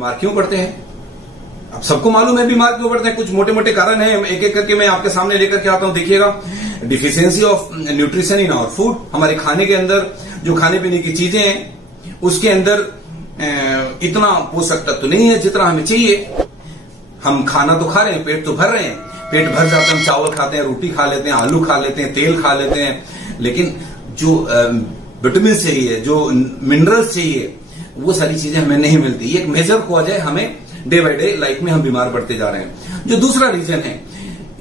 बीमार क्यों पड़ते हैं? अब सबको मालूम है बीमार क्यों पड़ते हैं। कुछ मोटे मोटे कारण है, एक एक करके मैं आपके सामने लेकर के आता हूं। देखिएगा, deficiency of nutrition in our food, हमारे खाने के अंदर जो खाने पीने की चीजें हैं उसके अंदर इतना पोषक तत्व नहीं है जितना हमें चाहिए। हम खाना तो खा रहे हैं, पेट तो भर रहे हैं, पेट भर जाता है, हम चावल खाते हैं, रोटी खा लेते हैं, आलू खा लेते हैं, तेल खा लेते हैं, लेकिन जो विटामिन चाहिए, जो मिनरल्स चाहिए, वो सारी चीजें हमें नहीं मिलती। ये एक मेजर कॉज है, हमें डे बाय डे लाइफ में हम बीमार पड़ते जा रहे हैं। जो दूसरा रीजन है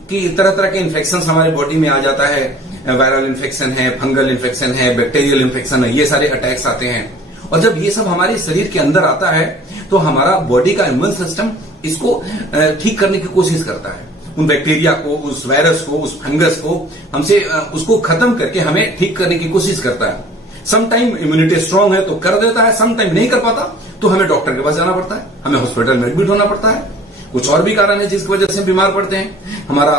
कि तरह तरह के इन्फेक्शन हमारे बॉडी में आ जाता है, वायरल इन्फेक्शन है, फंगल इन्फेक्शन है, बैक्टीरियल इन्फेक्शन है, ये सारे अटैक्स आते हैं। और जब ये सब हमारे शरीर के अंदर आता है तो हमारा बॉडी का इम्यून सिस्टम इसको ठीक करने की कोशिश करता है, उन बैक्टीरिया को, उस वायरस को, उस फंगस को हमसे उसको खत्म करके हमें ठीक करने की कोशिश करता है। सम टाइम इम्यूनिटी स्ट्रांग है तो कर देता है, सम टाइम नहीं कर पाता तो हमें डॉक्टर के पास जाना पड़ता है, हमें हॉस्पिटल में एडमिट होना पड़ता है। कुछ और भी कारण है जिसकी वजह से बीमार पड़ते हैं। हमारा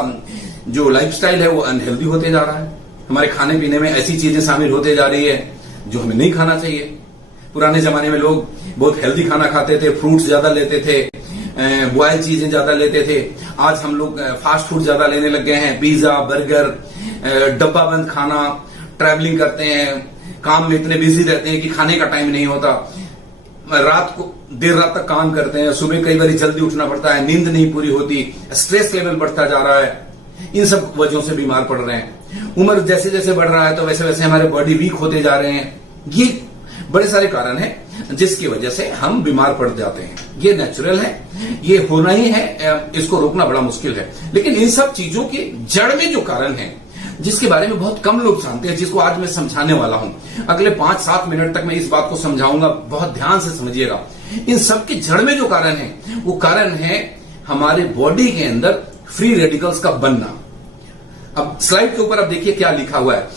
जो लाइफस्टाइल है वो अनहेल्दी होते जा रहा है, हमारे खाने पीने में ऐसी चीजें शामिल होते जा रही है जो हमें नहीं खाना चाहिए। पुराने जमाने में लोग बहुत हेल्दी खाना खाते थे, फ्रूट्स ज्यादा लेते थे, बॉयल चीजें ज्यादा लेते थे। आज हम लोग फास्ट फूड ज्यादा लेने लग गए हैं, पिज्जा, बर्गर, डब्बा बंद खाना, ट्रैवलिंग करते हैं, काम में इतने बिजी रहते हैं कि खाने का टाइम नहीं होता, रात को देर रात तक काम करते हैं, सुबह कई बार जल्दी उठना पड़ता है, नींद नहीं पूरी होती, स्ट्रेस लेवल बढ़ता जा रहा है। इन सब वजहों से बीमार पड़ रहे हैं। उम्र जैसे जैसे बढ़ रहा है तो वैसे वैसे हमारे बॉडी वीक होते जा रहे हैं। ये बड़े सारे कारण हैं जिसकी वजह से हम बीमार पड़ जाते हैं। ये नेचुरल है, ये होना ही है, इसको रोकना बड़ा मुश्किल है। लेकिन इन सब चीजों के जड़ में जो कारण है जिसके बारे में बहुत कम लोग जानते हैं, जिसको आज मैं समझाने वाला हूं, अगले 5-7 मिनट तक मैं इस बात को समझाऊंगा, बहुत ध्यान से समझिएगा। इन सब के जड़ में जो कारण है वो कारण है हमारे बॉडी के अंदर फ्री रेडिकल्स का बनना। अब स्लाइड के ऊपर अब देखिए क्या लिखा हुआ है,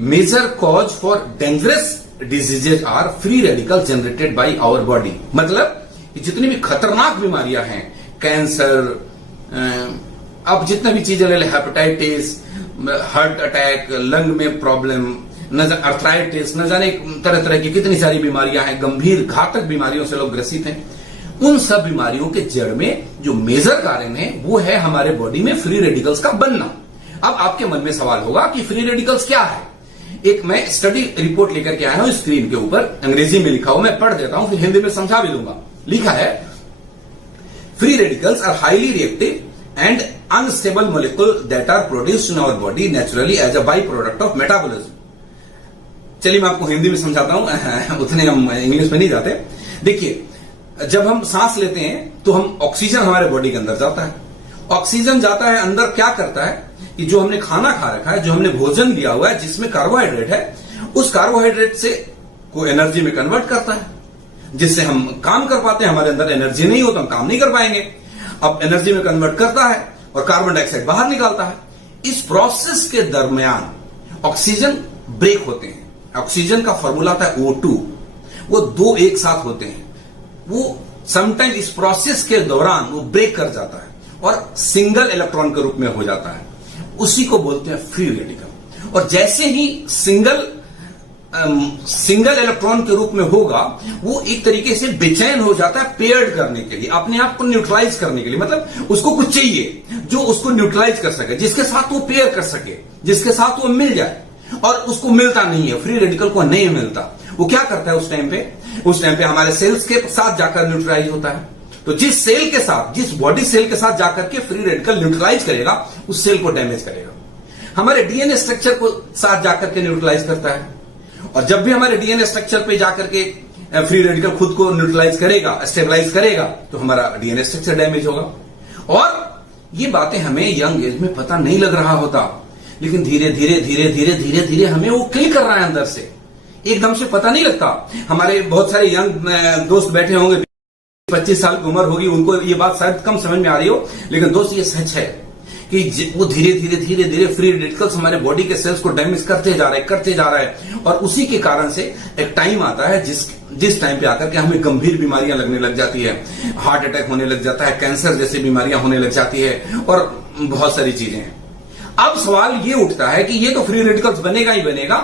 major cause for dangerous diseases are free radical generated by our body. मतलब जितनी भी खतरनाक बीमारियां हैं, कैंसर, अब जितने भी चीजें ले लें, हेपेटाइटिस, हार्ट अटैक, लंग में प्रॉब्लम, अर्थराइटिस, न जाने तरह तरह की कितनी सारी बीमारियां हैं, गंभीर घातक बीमारियों से लोग ग्रसित हैं। उन सब बीमारियों के जड़ में जो मेजर कारण है वो है हमारे बॉडी में फ्री रेडिकल्स का बनना। अब आपके मन में सवाल होगा कि फ्री रेडिकल्स क्या है। एक मैं स्टडी रिपोर्ट लेकर के आया हूं, स्क्रीन के ऊपर अंग्रेजी में लिखा हुआ, मैं पढ़ देता हूं, फिर हिंदी में समझा भी दूंगा। लिखा है, free radicals are highly reactive and unstable molecule that are produced in our body naturally as a by product of metabolism. चलिए मैं आपको हिंदी में समझाता हूं, उतने हम इंग्लिश में नहीं जाते। देखिए, जब हम सांस लेते हैं तो हम ऑक्सीजन हमारे बॉडी के अंदर जाता है, ऑक्सीजन जाता है अंदर, क्या करता है कि जो हमने खाना खा रखा है, जो हमने भोजन लिया हुआ है जिसमें कार्बोहाइड्रेट है, उस कार्बोहाइड्रेट से को एनर्जी में कन्वर्ट करता है, जिससे हम काम कर पाते हैं। हमारे अंदर एनर्जी नहीं हो तो हम काम नहीं कर पाएंगे। अब एनर्जी में कन्वर्ट करता है और कार्बन डाइऑक्साइड बाहर निकालता है। इस प्रोसेस के दरमियान ऑक्सीजन ब्रेक होते हैं। ऑक्सीजन का फॉर्मूला था O2, वो 2 एक साथ होते हैं। वो समटाइम इस प्रोसेस के दौरान वो ब्रेक कर जाता है और सिंगल इलेक्ट्रॉन के रूप में हो जाता है, उसी को बोलते हैं फ्री रेडिकल। और जैसे ही सिंगल इलेक्ट्रॉन के रूप में होगा, वो एक तरीके से बेचैन हो जाता है पेयर्ड करने के लिए, अपने आप को न्यूट्रलाइज करने के लिए। मतलब उसको कुछ चाहिए जो उसको न्यूट्रलाइज कर सके, जिसके साथ वो पेयर कर सके, जिसके साथ वो मिल जाए, और उसको मिलता नहीं है, फ्री रेडिकल को नहीं मिलता। वो क्या करता है उस टाइम पे हमारे सेल्स के साथ जाकर न्यूट्रलाइज होता है। तो जिस सेल के साथ, जिस बॉडी सेल के साथ जाकर के फ्री रेडिकल न्यूट्रलाइज करेगा, उस सेल को डैमेज करेगा। हमारे डीएनए स्ट्रक्चर को साथ जाकर के न्यूट्रलाइज करता है, और जब भी हमारे डीएनए स्ट्रक्चर पे जाकर के फ्री रेडिकल खुद को न्यूट्रलाइज करेगा, स्टेबलाइज करेगा, तो हमारा डीएनए स्ट्रक्चर डैमेज होगा। और ये बातें हमें यंग एज में पता नहीं लग रहा होता, लेकिन धीरे धीरे धीरे धीरे धीरे धीरे हमें वो क्लिक कर रहा है अंदर से, एकदम से पता नहीं लगता। हमारे बहुत सारे यंग दोस्त बैठे होंगे, 25 साल की उम्र होगी, उनको ये बात शायद कम समझ में आ रही हो, लेकिन दोस्त ये सच है कि वो धीरे धीरे धीरे धीरे फ्री रेडिकल्स हमारे बॉडी के सेल्स को डैमेज करते जा रहे हैं। और उसी के कारण से एक टाइम आता है जिस टाइम पे आकर के हमें गंभीर बीमारियां लगने लग जाती है, हार्ट अटैक होने लग जाता है, कैंसर जैसी बीमारियां होने लग जाती है, और बहुत सारी चीजें हैं। अब सवाल ये उठता है कि ये तो फ्री रेडिकल्स बनेगा ही बनेगा,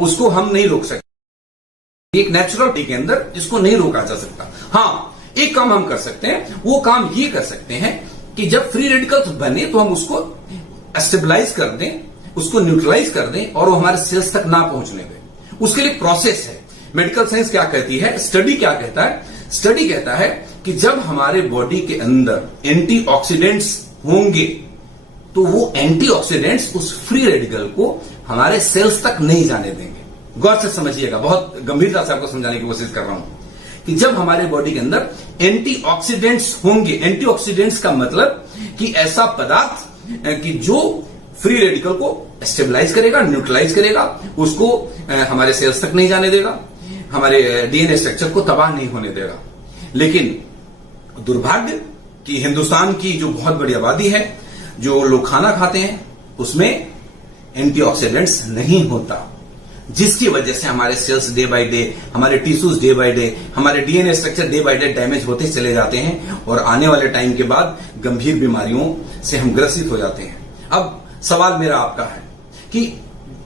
उसको हम नहीं रोक सकते। एक नेचुरल के अंदर इसको नहीं रोका जा सकता। हाँ, एक काम हम कर सकते हैं, वो काम ये कर सकते हैं कि जब फ्री रेडिकल्स बने तो हम उसको स्टेबलाइज कर दें, उसको न्यूट्रलाइज कर दें और वो हमारे सेल्स तक ना पहुंचने दें। उसके लिए प्रोसेस है। मेडिकल साइंस क्या कहती है, स्टडी क्या कहता है? स्टडी कहता है कि जब हमारे बॉडी के अंदर एंटीऑक्सीडेंट्स होंगे तो वो एंटीऑक्सीडेंट्स उस फ्री रेडिकल को हमारे सेल्स तक नहीं जाने देंगे। गौर से समझिएगा, बहुत गंभीरता से आपको समझाने की कोशिश कर रहा हूं कि जब हमारे बॉडी के अंदर एंटीऑक्सीडेंट्स होंगे, एंटीऑक्सीडेंट्स का मतलब कि ऐसा पदार्थ कि जो फ्री रेडिकल को स्टेबलाइज करेगा, न्यूट्रलाइज करेगा, उसको हमारे सेल्स तक नहीं जाने देगा, हमारे डीएनए स्ट्रक्चर को तबाह नहीं होने देगा। लेकिन दुर्भाग्य कि हिंदुस्तान की जो बहुत बड़ी आबादी है, जो लोग खाना खाते हैं, उसमें एंटीऑक्सीडेंट्स नहीं होता, जिसकी वजह से हमारे सेल्स डे बाय डे, हमारे टिश्यूज डे बाय डे, हमारे DNA structure day by day damage होते चले जाते हैं और आने वाले टाइम के बाद गंभीर बीमारियों से हम ग्रसित हो जाते हैं। अब सवाल मेरा आपका है कि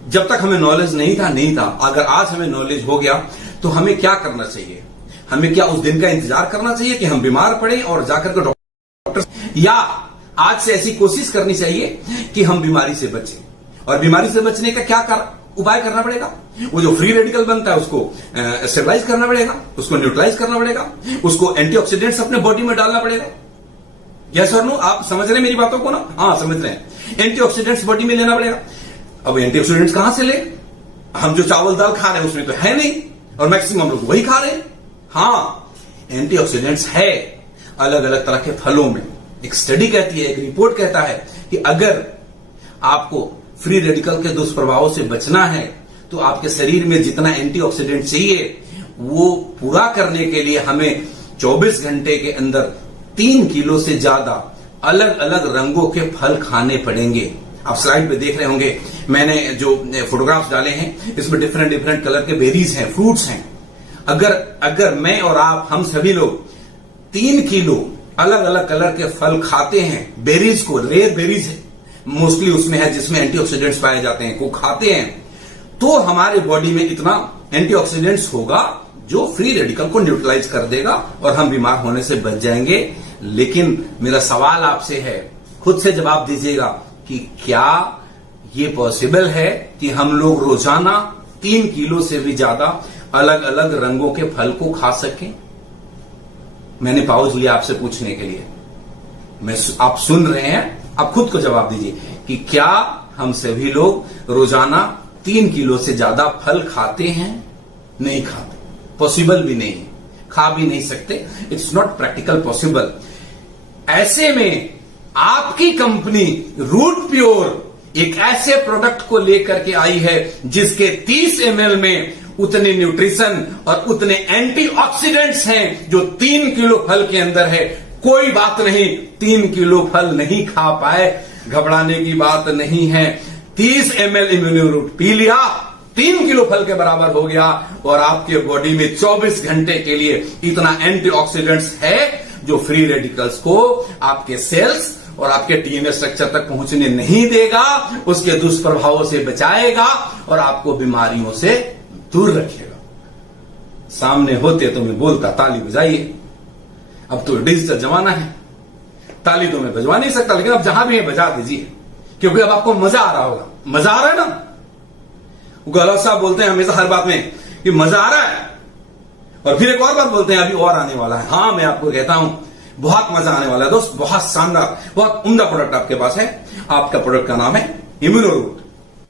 जब तक हमें नॉलेज नहीं था, अगर आज हमें नॉलेज हो गया तो हमें क्या करना चाहिए? हमें क्या उस दिन का इंतजार करना चाहिए कि हम बीमार पड़े और जाकर के डॉक्टर, या आज से ऐसी कोशिश करनी चाहिए कि हम बीमारी से बचें? और बीमारी से बचने का क्या उपाय करना पड़ेगा? वो जो फ्री रेडिकल बनता है उसको स्टेबलाइज करना पड़ेगा, उसको न्यूट्रलाइज करना पड़ेगा, उसको एंटीऑक्सीडेंट्स अपने बॉडी में डालना पड़ेगा। यस और नो? आप समझ रहे हैं मेरी बातों को ना? हाँ, समझ रहे हैं। एंटीऑक्सीडेंट्स बॉडी में लेना पड़ेगा। अब एंटीऑक्सीडेंट्स कहां से ले? हम जो चावल दाल खा रहे हैं उसमें तो है नहीं, और मैक्सिमम लोग वही खा रहे हैं। हाँ, एंटीऑक्सीडेंट्स है अलग अलग तरह के फलों में। एक स्टडी कहती है, एक रिपोर्ट कहता है कि अगर आपको फ्री रेडिकल के दुष्प्रभावों से बचना है तो आपके शरीर में जितना एंटीऑक्सीडेंट चाहिए वो पूरा करने के लिए हमें 24 घंटे के अंदर 3 किलो से ज्यादा अलग अलग रंगों के फल खाने पड़ेंगे। आप स्लाइड पे देख रहे होंगे, मैंने जो फोटोग्राफ्स डाले हैं इसमें डिफरेंट डिफरेंट कलर के बेरीज हैं, फ्रूट्स हैं। अगर मैं और आप, हम सभी लोग 3 किलो अलग अलग कलर के फल खाते हैं, बेरीज को, रेयर बेरीज है मोस्टली उसमें है जिसमें एंटीऑक्सीडेंट्स पाए जाते हैं, को खाते हैं, तो हमारे बॉडी में इतना एंटीऑक्सीडेंट्स होगा जो फ्री रेडिकल को न्यूट्रलाइज कर देगा और हम बीमार होने से बच जाएंगे। लेकिन मेरा सवाल आपसे है, खुद से जवाब दीजिएगा कि क्या ये पॉसिबल है कि हम लोग रोजाना 3 किलो से भी ज्यादा अलग अलग रंगों के फल को खा सकें? मैंने पॉज लिया आपसे पूछने के लिए। आप सुन रहे हैं, आप खुद को जवाब दीजिए कि क्या हम सभी लोग रोजाना 3 किलो से ज्यादा फल खाते हैं? नहीं खाते, पॉसिबल भी नहीं, खा भी नहीं सकते, इट्स नॉट प्रैक्टिकल पॉसिबल। ऐसे में आपकी कंपनी रूट प्योर एक ऐसे प्रोडक्ट को लेकर के आई है जिसके 30 ml में उतने न्यूट्रिशन और उतने एंटीऑक्सीडेंट्स हैं जो 3 किलो फल के अंदर है। कोई बात नहीं, 3 किलो फल नहीं खा पाए, घबराने की बात नहीं है। 30 ml इम्यूनो रूट पी लिया, 3 किलो फल के बराबर हो गया और आपके बॉडी में 24 घंटे के लिए इतना एंटीऑक्सीडेंट्स है जो फ्री रेडिकल्स को आपके सेल्स और आपके डीएनए स्ट्रक्चर तक पहुंचने नहीं देगा, उसके दुष्प्रभावों से बचाएगा और आपको बीमारियों से दूर रखेगा। सामने होते तो मैं बोलता ताली बजाइए। अब तो डिजिटल जमाना है, ताली तो मैं बजवा नहीं सकता, लेकिन अब जहां भी है बजा दीजिए, क्योंकि अब आपको मजा आ रहा होगा। मजा आ रहा है ना? गौरव साहब बोलते हैं हमेशा हर बात में कि मजा आ रहा है, और फिर एक और बात बोलते हैं अभी और आने वाला है। हाँ, मैं आपको कहता हूं बहुत मजा आने वाला है दोस्त, बहुत शानदार, बहुत उम्दा प्रोडक्ट आपके पास है। आपका प्रोडक्ट का नाम है इम्यूनो रूट।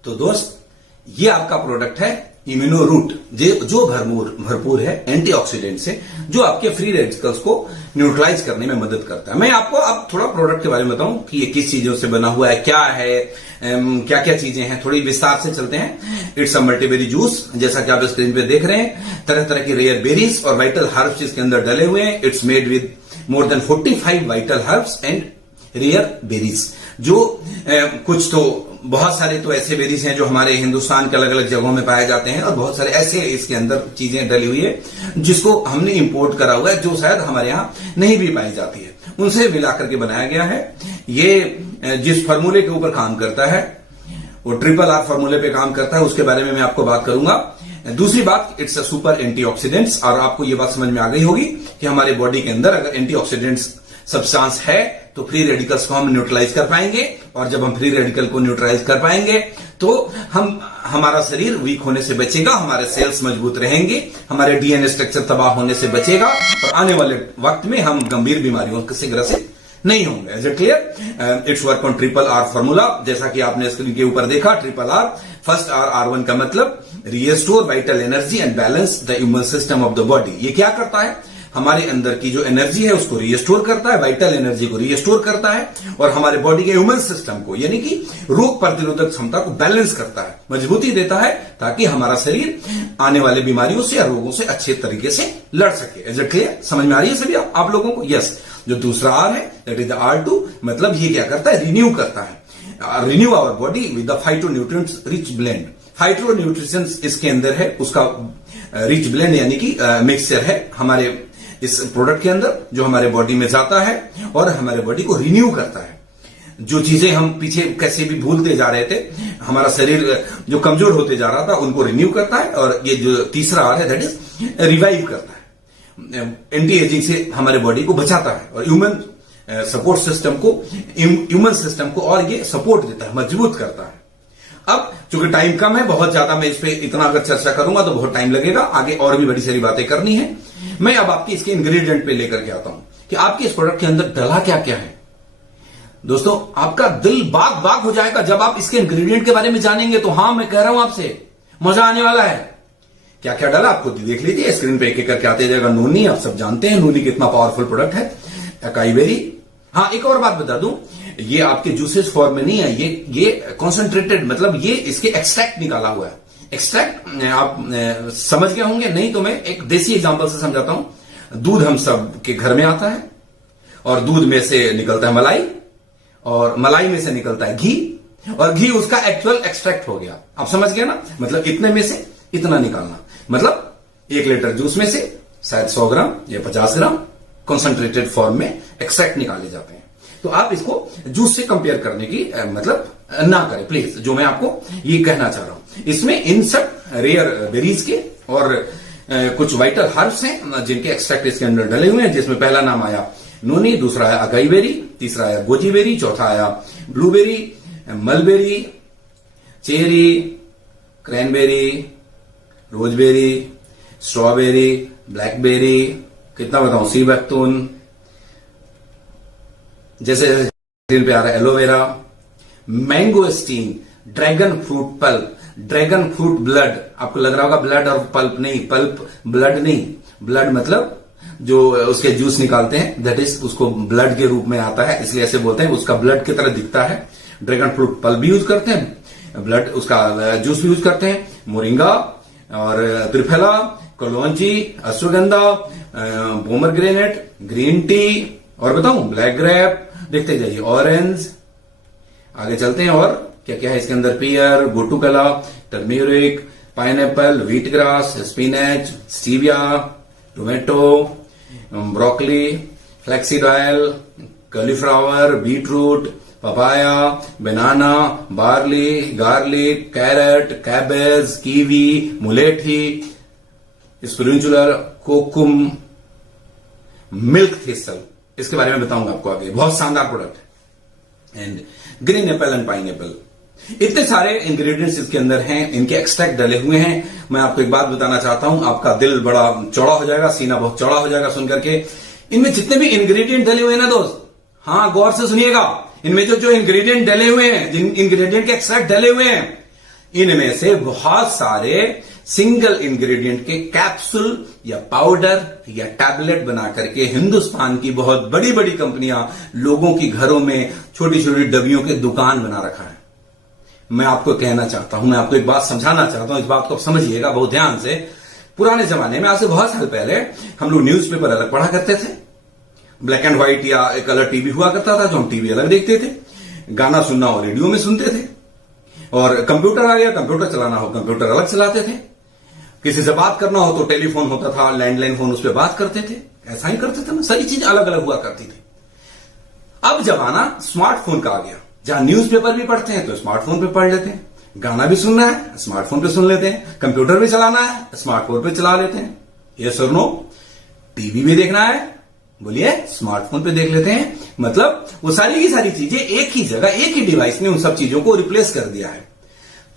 तो दोस्त, ये आपका प्रोडक्ट है इम्यूनो रूट, जो भरपूर है एंटीऑक्सीडेंट से, जो आपके फ्री रेडिकल्स को न्यूट्रलाइज करने में मदद करता है। मैं आपको अब थोड़ा प्रोडक्ट के बारे में बताऊं कि ये किस चीजों से बना हुआ है, क्या है, क्या क्या चीजें हैं, थोड़ी विस्तार से चलते हैं। इट्स अ मल्टीबेरी जूस, जैसा कि आप स्क्रीन पे देख रहे हैं, तरह तरह की रेयर बेरीज और वाइटल हर्ब्स इसके अंदर डले हुए हैं। It's made with more than 45 vital herbs and rare berries. जो कुछ तो बहुत सारे तो ऐसे बेरीज हैं जो हमारे हिंदुस्तान के अलग अलग जगहों में पाए जाते हैं, और बहुत सारे ऐसे इसके अंदर चीजें डली हुई है जिसको हमने इंपोर्ट करा हुआ है, जो शायद हमारे यहाँ नहीं भी पाई जाती है, उनसे मिलाकर के बनाया गया है। ये जिस फार्मूले के ऊपर काम करता है वो RRR फार्मूले पे काम करता है, उसके बारे में मैं आपको बात करूंगा। दूसरी बात, इट्स अ सुपर एंटीऑक्सीडेंट्स, और आपको ये बात समझ में आ गई होगी कि हमारे बॉडी के अंदर अगर एंटीऑक्सीडेंट्स सब्सटेंस है तो फ्री रेडिकल्स को हम न्यूट्रलाइज कर पाएंगे, और जब हम फ्री रेडिकल को न्यूट्रलाइज कर पाएंगे तो हमारा शरीर वीक होने से बचेगा, हमारे सेल्स मजबूत रहेंगे, हमारे डीएनए स्ट्रक्चर तबाह होने से बचेगा, और आने वाले वक्त में हम गंभीर बीमारियों से ग्रसित नहीं होंगे। Is it clear? It's work on triple R formula, जैसा कि आपने स्क्रीन के ऊपर देखा। Triple R, first are, R1 का मतलब restore vital energy and balance the immune system of the body. ये क्या करता है? हमारे अंदर की जो एनर्जी है उसको रिस्टोर करता है, वाइटल एनर्जी को रिस्टोर करता है, और हमारे बॉडी के इम्यून सिस्टम को, यानी कि रोग प्रतिरोधक क्षमता को बैलेंस करता है, मजबूती देता है, ताकि हमारा शरीर आने वाले बीमारियों से या रोगों से अच्छे तरीके से लड़ सके। Is it clear? समझ में आ रही है सभी आप लोगों को? यस। जो दूसरा आर है, दैट इज द R2, मतलब ये क्या करता है? रिन्यू करता है, renew our body with the phytonutrients rich blend. Phytonutrients इसके अंदर है, उसका रिच ब्लेंड यानी कि मिक्सचर है हमारे इस प्रोडक्ट के अंदर, जो हमारे बॉडी में जाता है और हमारे बॉडी को रिन्यू करता है। जो चीजें हम पीछे कैसे भी भूलते जा रहे थे, हमारा शरीर जो कमजोर होते जा रहा था, उनको रिन्यू करता है। और ये जो तीसरा आर है, दैट इज रिवाइव करता है, एंटी एजिंग से हमारे बॉडी को बचाता है, और ह्यूमन सपोर्ट सिस्टम को, ह्यूमन सिस्टम को और ये सपोर्ट देता है, मजबूत करता है। अब चूंकि टाइम कम है, बहुत ज्यादा मैं इस पे इतना अगर चर्चा करूंगा तो बहुत टाइम लगेगा, आगे और भी बड़ी सारी बातें करनी है। मैं अब आपकी इसके इंग्रेडिएंट पे लेकर के आता हूं कि आपके इस प्रोडक्ट के अंदर डला क्या क्या है। दोस्तों, आपका दिल बाग बाग हो जाएगा जब आप इसके इंग्रेडिएंट के बारे में जानेंगे। तो हाँ, मैं कह रहा हूं आपसे, मजा आने वाला है। क्या क्या डाला आपको देख लीजिए, स्क्रीन पे एक एक करके आते जाएगा। नोनी, आप सब जानते हैं नोनी कितना पावरफुल प्रोडक्ट है। अकाई बेरी, हाँ एक और बात बता दूं, ये आपके जूसेस फॉर्म में नहीं है, ये कॉन्सेंट्रेटेड, मतलब ये इसके एक्सट्रैक्ट निकाला हुआ है। एक्सट्रैक्ट आप समझ गए होंगे, नहीं तो मैं एक देसी एग्जांपल से समझाता हूं। दूध हम सब के घर में आता है, और दूध में से निकलता है मलाई, और मलाई में से निकलता है घी, और घी उसका एक्चुअल एक्सट्रैक्ट हो गया। आप समझ गए ना? मतलब इतने में से इतना निकालना, मतलब 1 लीटर जूस में से शायद 100 ग्राम या 50 ग्राम कॉन्सेंट्रेटेड फॉर्म में एक्सट्रैक्ट निकाले जाते हैं। तो आप इसको जूस से कंपेयर करने की मतलब ना करें प्लीज, जो मैं आपको ये कहना चाह रहा हूं। इसमें इन सब रेयर बेरीज के और कुछ वाइटल हर्ब्स हैं जिनके एक्सट्रैक्ट इसके अंदर डले हुए हैं, जिसमें पहला नाम आया नोनी, दूसरा आया अकाई बेरी, तीसरा आया गोजी बेरी, चौथा आया blueberry, mulberry, cherry, cranberry, raspberry, strawberry, blackberry, कितना बताऊं, सी बैक्टून, जैसे स्क्रीन पे आ रहा है aloe vera, mangosteen, dragon fruit pulp, dragon fruit blood. आपको लग रहा होगा ब्लड और पल्प नहीं, पल्प ब्लड नहीं, ब्लड मतलब जो उसके जूस निकालते हैं, दैट इज उसको ब्लड के रूप में आता है, इसलिए ऐसे बोलते हैं, उसका ब्लड की तरह दिखता है। ड्रैगन फ्रूट पल्प भी यूज करते हैं, ब्लड उसका जूस भी यूज करते हैं। मोरिंगा और त्रिफला, कलौंजी, अश्वगंधा, पोमरग्रेनेट, ग्रीन टी, और बताऊं ब्लैक ग्रेप, देखते जाइए, ऑरेंज, आगे चलते हैं और क्या क्या है इसके अंदर, pear, gotu kola, turmeric, pineapple, wheat grass, spinach, stevia, tomato, broccoli, flaxseed oil, cauliflower, beetroot, papaya, banana, barley, garlic, carrot, cabbage, kiwi, मुलेठी, स्पिरुचुलर, कोकुम, मिल्क थिसल, इसके बारे में बताऊंगा आपको आगे। बहुत शानदार प्रोडक्ट है। And green Apple and pine Apple, इतने सारे इंग्रेडिएंट्स इसके अंदर हैं, इनके एक्सट्रैक्ट डले हुए हैं। मैं आपको एक बात बताना चाहता हूं, आपका दिल बड़ा चौड़ा हो जाएगा, सीना बहुत चौड़ा हो जाएगा सुन करके। इनमें जितने भी इंग्रेडिएंट डले हुए हैं ना दोस्त, हाँ गौर से सुनिएगा, इनमें जो इंग्रेडिएंट डले हुए हैं, जिन इंग्रेडिएंट के एक्सट्रैक्ट डले हुए हैं, इनमें से बहुत सारे सिंगल इंग्रेडिएंट के कैप्सूल या पाउडर या टैबलेट बना करके हिंदुस्तान की बहुत बड़ी बड़ी कंपनियां लोगों की घरों में छोटी छोटी डब्बियों के दुकान बना रखा है। मैं आपको कहना चाहता हूं, मैं आपको एक बात समझाना चाहता हूं, इस बात को समझिएगा बहुत ध्यान से। पुराने जमाने में, आज से बहुत साल पहले, हम लोग न्यूज़पेपर अलग पढ़ा करते थे, ब्लैक एंड व्हाइट या कलर टीवी हुआ करता था, जो हम टीवी अलग देखते थे, गाना सुनना हो रेडियो में सुनते थे, और कंप्यूटर आ गया, कंप्यूटर चलाना हो कंप्यूटर अलग चलाते थे, किसी से बात करना हो तो टेलीफोन होता था, लैंडलाइन फोन, उस पर बात करते थे, ऐसा ही करते थे ना, सारी चीज अलग अलग हुआ करती थी। अब जमाना स्मार्टफोन का आ गया, जहां न्यूज़पेपर भी पढ़ते हैं तो स्मार्टफोन पे पढ़ लेते हैं, गाना भी सुनना है, स्मार्टफोन पे सुन लेते हैं। कंप्यूटर भी चलाना है, स्मार्टफोन पे चला लेते हैं। यस और नो? टीवी भी देखना है, बोलिए, स्मार्टफोन पे देख लेते हैं। मतलब वो सारी की सारी चीजें एक ही जगह, एक ही डिवाइस ने उन सब चीजों को रिप्लेस कर दिया है।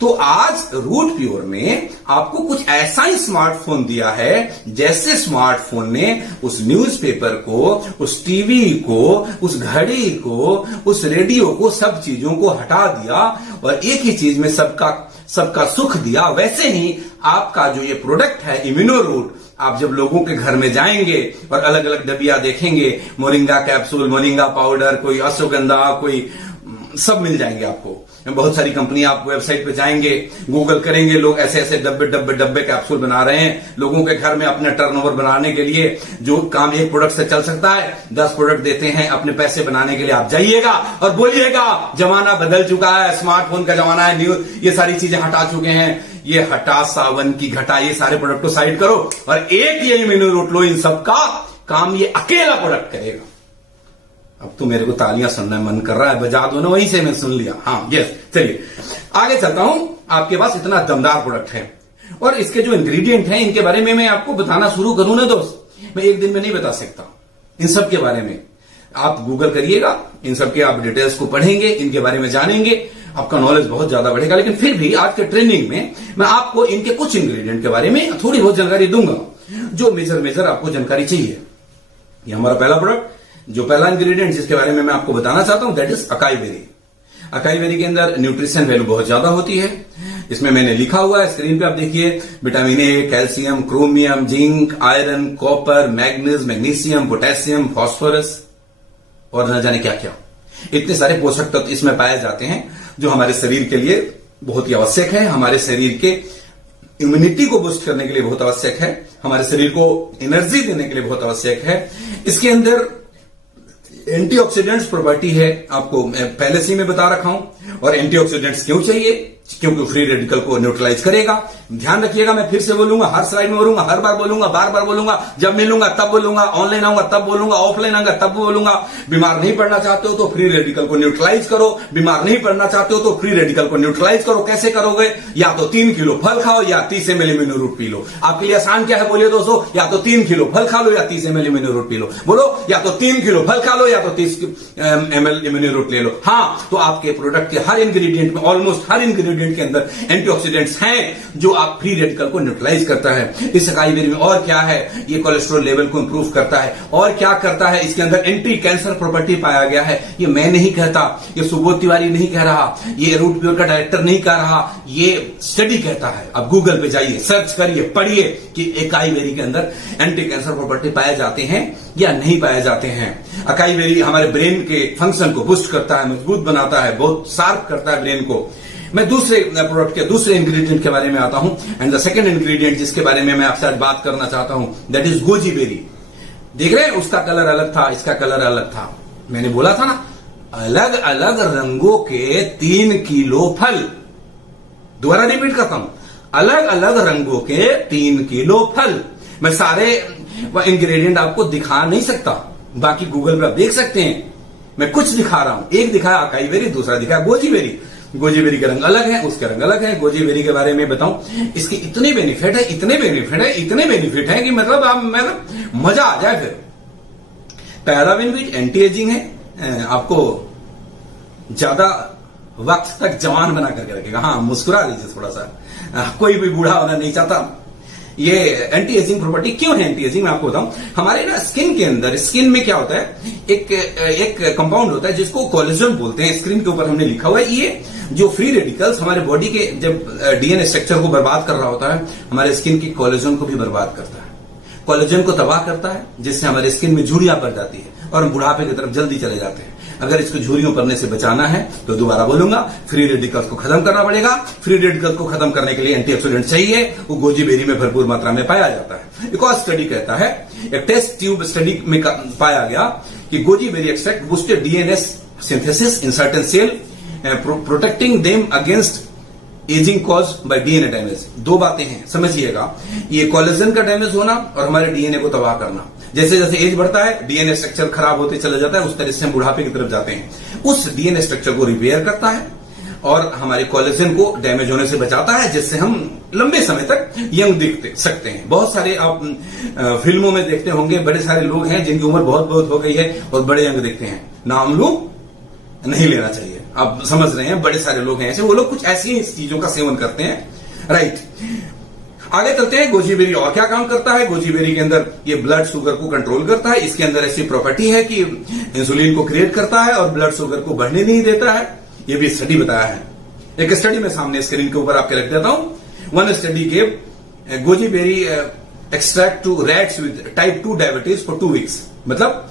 तो आज रूट प्योर में आपको कुछ ऐसा ही स्मार्टफोन दिया है जैसे स्मार्टफोन ने उस न्यूज़पेपर को, उस टीवी को, उस घड़ी को, उस रेडियो को, सब चीजों को हटा दिया और एक ही चीज में सबका सुख दिया। वैसे ही आपका जो ये प्रोडक्ट है इम्यूनो रूट, आप जब लोगों के घर में जाएंगे और अलग अलग डबिया देखेंगे, मोरिंगा कैप्सूल, मोरिंगा पाउडर, कोई अश्वगंधा, कोई सब मिल जाएंगे आपको। बहुत सारी कंपनी, आप वेबसाइट पे जाएंगे, गूगल करेंगे, लोग ऐसे ऐसे डब्बे कैप्सूल बना रहे हैं लोगों के घर में अपने टर्नओवर बनाने के लिए। जो काम एक प्रोडक्ट से चल सकता है 10 प्रोडक्ट देते हैं अपने पैसे बनाने के लिए। आप जाइएगा और बोलिएगा जमाना बदल चुका है, स्मार्टफोन का जमाना है, ये सारी चीजें हटा चुके हैं, ये हटा सावन की घटा, ये सारे प्रोडक्ट को साइड करो और एक ये इम्यूनो रूट लो। इन सबका काम ये अकेला प्रोडक्ट करेगा। अब तो मेरे को तालियां सुनना मन कर रहा है, बजा दो ना, वहीं से मैं सुन लिया। हाँ, यस, चलिए आगे चलता हूं। आपके पास इतना दमदार प्रोडक्ट है और इसके जो इंग्रेडिएंट हैं इनके बारे में मैं आपको बताना शुरू करूं ना दोस्त, मैं एक दिन में नहीं बता सकता। इन सब के बारे में आप गूगल करिएगा, इन सब के आप डिटेल्स को पढ़ेंगे, इनके बारे में जानेंगे, आपका नॉलेज बहुत ज्यादा बढ़ेगा। लेकिन फिर भी आज के ट्रेनिंग में मैं आपको इनके कुछ इंग्रेडिएंट के बारे में थोड़ी बहुत जानकारी दूंगा, जो मेजर आपको जानकारी चाहिए। ये हमारा पहला प्रोडक्ट, जो पहला इंग्रेडिएंट जिसके बारे में मैं आपको बताना चाहता हूं, that is acai berry. Acai berry के अंदर न्यूट्रिशन वैल्यू बहुत ज्यादा होती है। इसमें मैंने लिखा हुआ है, स्क्रीन पे आप देखिए, vitamin A, calcium, chromium, zinc, iron, copper, manganese, magnesium, potassium, phosphorus और न जाने क्या क्या। इतने सारे पोषक तत्व इसमें पाए जाते हैं जो हमारे शरीर के लिए बहुत ही आवश्यक है, हमारे शरीर के इम्यूनिटी को बूस्ट करने के लिए बहुत आवश्यक है, हमारे शरीर को एनर्जी देने के लिए बहुत आवश्यक है। इसके अंदर एंटीऑक्सीडेंट्स प्रॉपर्टी है, आपको मैं पहले से ही मैं बता रखा हूं। और एंटीऑक्सीडेंट्स क्यों चाहिए? क्योंकि फ्री रेडिकल को न्यूट्रलाइज करेगा। ध्यान रखिएगा, मैं फिर से बोलूंगा, हर स्लाइड में बोलूंगा, हर बार बोलूंगा, बार बार बोलूंगा, जब मिलूंगा तब बोलूंगा, ऑनलाइन आऊंगा तब बोलूंगा, ऑफलाइन आऊंगा तब बोलूंगा। बीमार नहीं पड़ना चाहते हो तो फ्री रेडिकल को न्यूट्रलाइज करो, बीमार नहीं पड़ना चाहते हो तो फ्री रेडिकल को न्यूट्रलाइज करो। कैसे करोगे? या तो 3 किलो फल खाओ या 30 ml immuno root P low. आपके लिए आसान क्या है बोलिए दोस्तों? या तो 3 किलो फल खा लो या 30 ml immuno root P low. बोलो, या तो 3 किलो फल खा लो या तो 30 ml इम्यूनो रूट ले लो। हाँ, तो आपके प्रोडक्ट के हर इंग्रेडिएंट में, ऑलमोस्ट हर इंग्रेडिएंट के अंदर एंटीऑक्सीडेंट्स हैं जो आप फ्री रेडिकल को न्यूट्रलाइज करता है। इस अकाई बेरी में और क्या है? ये कोलेस्ट्रॉल लेवल को इंप्रूव करता है। और क्या करता है? इसके अंदर एंटी कैंसर प्रॉपर्टी पाया गया है। ये मैं नहीं कहता, ये सुबोध तिवारी नहीं कह रहा, ये रूट प्योर का डायरेक्टर नहीं कह रहा, ये स्टडी कहता है। अब गूगल पे जाइए, सर्च करिए, पढ़िए कि अकाई बेरी के अंदर एंटी कैंसर प्रॉपर्टी पाए जाते हैं या नहीं पाए जाते हैं। अकाई बेरी हमारे ब्रेन के फंक्शन को बूस्ट करता है, मजबूत बनाता है, बहुत शार्प करता है ब्रेन को। मैं दूसरे प्रोडक्ट के दूसरे इंग्रेडिएंट के बारे में आता हूं। एंड द सेकंड इंग्रेडिएंट जिसके बारे में मैं आपसे आज बात करना चाहता हूं, दैट इज गोजी बेरी। देख रहे हैं, उसका कलर अलग था, इसका कलर अलग था। मैंने बोला था ना, अलग अलग रंगों के 3 किलो फल। दोबारा रिपीट करता हूं, अलग अलग रंगों के 3 किलो फल। मैं सारे इंग्रेडिएंट आपको दिखा नहीं सकता, बाकी गूगल पर आप देख सकते हैं। मैं कुछ दिखा रहा हूं, एक दिखाया अकाई बेरी, दूसरा दिखाया गोजी बेरी। गोजी बेरी के रंग अलग है, उसके रंग अलग है। गोजी बेरी के बारे में बताऊं, इसके इतने बेनिफिट है, इतने बेनिफिट है कि मतलब मजा आ जाए। फिर पहला बेनिफिट एंटी एजिंग है, आपको ज्यादा वक्त तक जवान बना करके रखेगा। हाँ, मुस्कुरा लीजिए थोड़ा सा, कोई भी बूढ़ा होना नहीं चाहता। ये एंटी एजिंग प्रॉपर्टी क्यों है? एंटी एजिंग मैं आपको बताऊं, हमारे ना स्किन के अंदर, स्किन में क्या होता है, एक कंपाउंड होता है जिसको कोलेजन बोलते हैं। स्क्रीन के ऊपर हमने लिखा हुआ है। ये जो फ्री रेडिकल्स हमारे बॉडी के जब डीएनए स्ट्रक्चर को बर्बाद कर रहा होता है, हमारे स्किन की कोलेजन को भी बर्बाद करता है, कोलेजन को तबाह करता है, जिससे हमारे स्किन में झुर्रियां पड़ जाती है और हम बुढ़ापे की तरफ जल्दी चले जाते हैं। अगर इसको झुर्रियों पड़ने से बचाना है तो दोबारा बोलूंगा, फ्री रेडिकल्स को खत्म करना पड़ेगा। फ्री रेडिकल्स को खत्म करने के लिए एंटीऑक्सीडेंट चाहिए, वो गोजी बेरी में भरपूर मात्रा में पाया जाता है। एक और स्टडी कहता है, एक टेस्ट ट्यूब स्टडी में पाया गया कि goji berry extract boosted DNA synthesis in certain cell, protecting them against ageing cause by DNA damage. दो बातें हैं, समझिएगा, ये कोलेजन का डैमेज होना और हमारे डीएनए को तबाह करना। जैसे जैसे एज बढ़ता है, डीएनए स्ट्रक्चर खराब होते चला जाता है, उस तरह से हम बुढ़ापे की तरफ जाते हैं। उस डीएनए स्ट्रक्चर को रिपेयर करता है और हमारे कोलेजन को डैमेज होने से बचाता है, जिससे हम लंबे समय तक यंग दिख सकते हैं। बहुत सारे आप फिल्मों में देखते होंगे, बड़े सारे लोग हैं जिनकी उम्र बहुत बहुत हो गई है और बड़े यंग दिखते हैं। नाम लोग नहीं लेना चाहिए, आप समझ रहे हैं, बड़े सारे लोग हैं ऐसे, वो लोग कुछ ऐसी चीजों का सेवन करते हैं, राइट। आगे चलते हैं, गोजी बेरी और क्या काम करता है। गोजी बेरी के अंदर ये ब्लड शुगर को कंट्रोल करता है। इसके अंदर ऐसी प्रॉपर्टी है कि इंसुलिन को क्रिएट करता है और ब्लड शुगर को बढ़ने नहीं देता है। ये भी स्टडी बताया है। एक स्टडी में सामने स्क्रीन के ऊपर आपके रख देता हूं। One study gave goji berry extract to rats with type 2 diabetes for 2 weeks. मतलब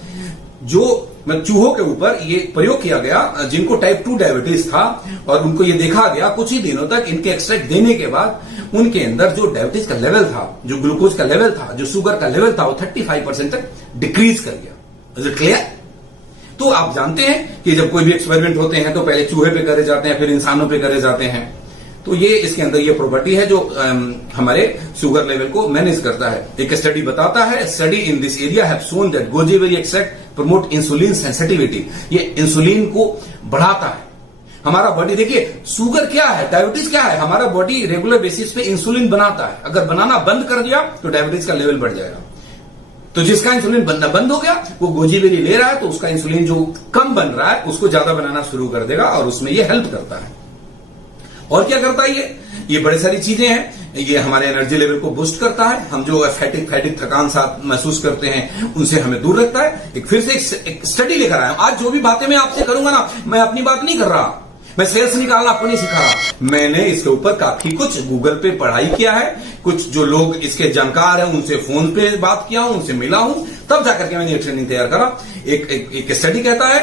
जो चूहों के ऊपर ये प्रयोग किया गया जिनको टाइप 2 डायबिटीज था, और उनको ये देखा गया कुछ ही दिनों तक इनके एक्सट्रैक्ट देने के बाद उनके अंदर जो डायबिटीज का लेवल था, जो ग्लूकोज का लेवल था, जो शुगर का लेवल था, वो 35% तक डिक्रीज कर गया। Is it clear? तो आप जानते हैं कि जब कोई भी एक्सपेरिमेंट होते हैं तो पहले चूहे पे करे जाते हैं, फिर इंसानों पे करे जाते हैं। तो ये इसके अंदर ये प्रॉपर्टी है जो हमारे शुगर लेवल को मैनेज करता है। एक स्टडी बताता है, study in this area have shown that goji berry extract promote insulin sensitivity. ये इंसुलिन को बढ़ाता है। हमारा बॉडी, देखिए शुगर क्या है, डायबिटीज क्या है, हमारा बॉडी रेगुलर बेसिस पे इंसुलिन बनाता है। अगर बनाना बंद कर दिया तो डायबिटीज का लेवल बढ़ जाएगा। तो जिसका इंसुलिन बनना बंद हो गया वो गोजी बेरी ले रहा है, तो उसका इंसुलिन जो कम बन रहा है उसको ज्यादा बनाना शुरू कर देगा और उसमें ये हेल्प करता है। और क्या करता है ये बड़ी सारी चीजें हैं। ये हमारे एनर्जी लेवल को बूस्ट करता है। हम जो फैटिक थकान साथ महसूस करते हैं उनसे हमें दूर रखता है। एक फिर से एक स्टडी लेकर आया हूं। आज जो भी बातें मैं आपसे करूंगा ना, मैं अपनी बात नहीं कर रहा, मैं सेल्स निकालना आपको नहीं सिखा रहा। मैंने इसके ऊपर काफी कुछ गूगल पे पढ़ाई किया है, कुछ जो लोग इसके जानकार हैं उनसे फोन पे बात किया हूं, उनसे मिला हूं, तब जाकर के मैंने ये ट्रेनिंग तैयार करा। एक स्टडी कहता है,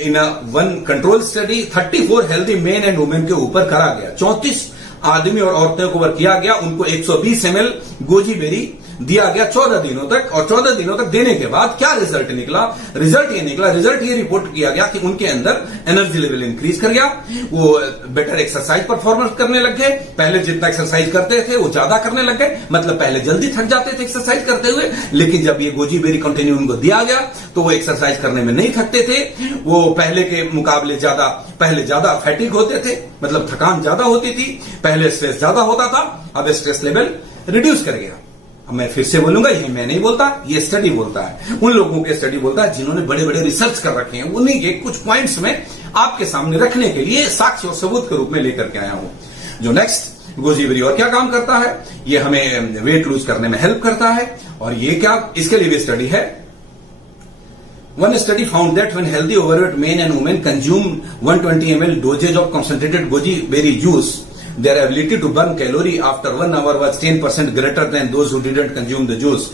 in one control study 34 healthy main and women के ऊपर करा गया। 34 आदमी और औरतों के ऊपर किया गया। उनको 120 ml गोजी बेरी दिया गया 14 दिनों तक, और 14 दिनों तक देने के बाद क्या रिजल्ट निकला? रिजल्ट ये रिपोर्ट किया गया कि उनके अंदर एनर्जी लेवल इंक्रीज कर गया, वो बेटर एक्सरसाइज परफॉर्मेंस करने लग गए। पहले जितना एक्सरसाइज करते थे वो ज्यादा करने लग गए, मतलब पहले जल्दी थक जाते थे एक्सरसाइज करते हुए, लेकिन जब ये गोजी बेरी कंटिन्यू उनको दिया गया तो वो एक्सरसाइज करने में नहीं थकते थे। वो पहले के मुकाबले पहले ज्यादा फैटिक होते थे, मतलब थकान ज्यादा होती थी। पहले स्ट्रेस ज्यादा होता था, अब स्ट्रेस लेवल रिड्यूस कर गया। मैं फिर से बोलूंगा, ये मैं नहीं बोलता, ये स्टडी बोलता है। उन लोगों के स्टडी बोलता है जिन्होंने बड़े बड़े रिसर्च कर रखे हैं। उन्हीं के कुछ पॉइंट्स में आपके सामने रखने के लिए साक्ष्य और सबूत के रूप में लेकर के आया हूं। जो नेक्स्ट गोजी बेरी और क्या काम करता है, ये हमें वेट लूज करने में हेल्प करता है। और ये क्या, इसके लिए भी स्टडी है। One study found that when healthy overweight men and women consume 120 ml dosage of concentrated goji berry juice, their ability to burn calorie after 1 hour was 10% greater than those who didn't consume the juice.